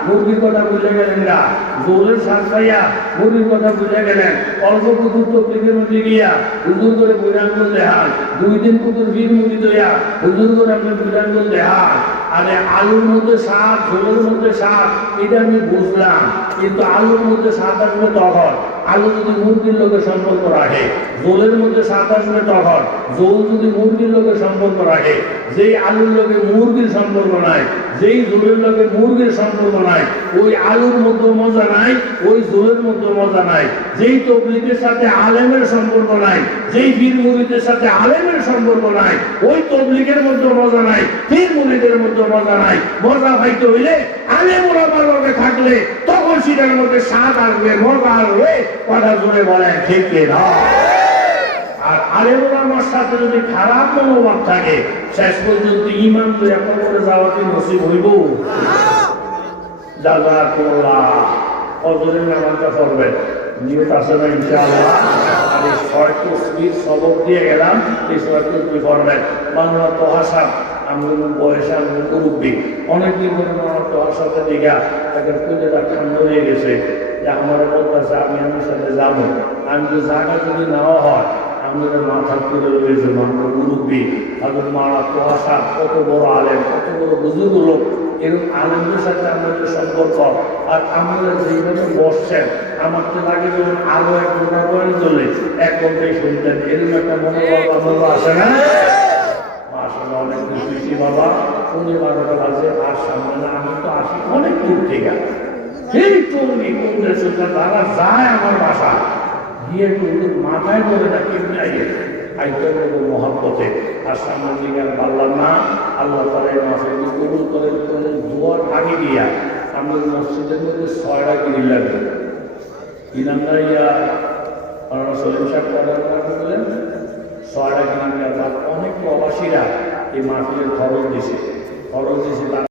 মুরগির কথা বুঝে গেলেন না, রোলের স্বাদ খাইয়া মুরগির কথা বুঝে গেলেন। অল্প কুকুর তবলিগের মধ্যে গিয়া হুজুর করে বুঝাঙ্গল দেহান, 2 দিন কুকুর বীর মুড়ি দইয়া হুজুর করে আপনি বুঝাঙ্গল দেহান। আরে আলুর মধ্যে স্বাদ, ঝোলের মধ্যে স্বাদ, এটা আমি বুঝলাম। কিন্তু আলুর মধ্যে স্বাদ আসবে তখন আলু যদি মুরগির লোকের সম্পর্ক রাখে, ঝোলের মধ্যে স্বাদ আসবে তখন ঝোল যদি মুরগির লোকের সম্পর্ক রাখে। যেই আলুর লোকে মুরগির সম্পর্ক নাই, যেই ঝোলের লোকে মুরগির সম্পর্ক নাই, ওই আলুর মধ্যে মজা নাই, ওই ঝোলের মধ্যে মজা নাই। যেই তবলিগের সাথে আলেমের সম্পর্ক নাই, যেই বীর মুরিদের সাথে আলেমের সম্পর্ক নাই, ওই তবলিগের মধ্যে মজা নাই, বীর মুরিদের মধ্যে মজা নাই। মজা পাইতে হইলে আলেম ওলামার লগে থাকলে তখন সেটার মধ্যে স্বাদ আসবে, মজা আসবে। কথা জোরে বলেন ঠিক না? আর আলেম ওলামার সাথে যদি খারাপ মনোভাব থাকে শেষ পর্যন্ত ঈমান লইয়া কবরে যাওয়া কি নসিব হইব? জাযাকুল্লাহ। ফজরের নামাজটা পড়বেন, নিয়ত আছে না ইনশাআল্লাহ? আর এই শর্ট তসবির সবক দিয়ে গেলাম, এই শর্ট তসবি করবেন। বাংলা তোহাসাব আমাদের বয়সে আমি মুরব্বী, অনেকদিন ধরে আমার তোহাসাবটা দিঘা তাদের পুজোটা ঠান্ডা হয়ে গেছে, যে আমার বলতেছে আমি আমার সাথে যাবো। আমি তো জায়গা যদি নেওয়া হয় আমাদের মাথা তুলে রয়েছে আমরা মুরব্বী, তাদের মারা তোহাসাব কত বড় আলেম, কত বড় বুজুর্গ লোক, এরকম আলেমদের সাথে আমাদের সম্পর্ক। আর আমাদের যেভাবে বসছেন আমার তো লাগে যখন আরো 1 ঘন্টা বয়স চলে 1 ঘন্টায় শুনতেন, এরকম একটা মনোভাব আমারও আসে না? আসলে অনেক খুশি বাবা, শুনে 12টা বাজে আর সামনে না, আমি তো আসি অনেক দূর থেকে, সেই টঙ্গি কুন্দ্রে সুন্দর তারা যায় আমার বাসা গিয়ে টুকুর মাথায় ধরে না কেমনি আইতে মহাব্বতে। আর সামনের দিকে আর পারলাম না, আল্লাহ তালা এই মাসে কবুল করে দুয়ার আগে দিয়া আমাদের মসজিদের মধ্যে 6টা গিরি লাগবে। কি নাম ইয়া সলিম সাহেব বললেন 6টা গিরি। অনেক প্রবাসীরা এই মাহফিলের খরচ দিছে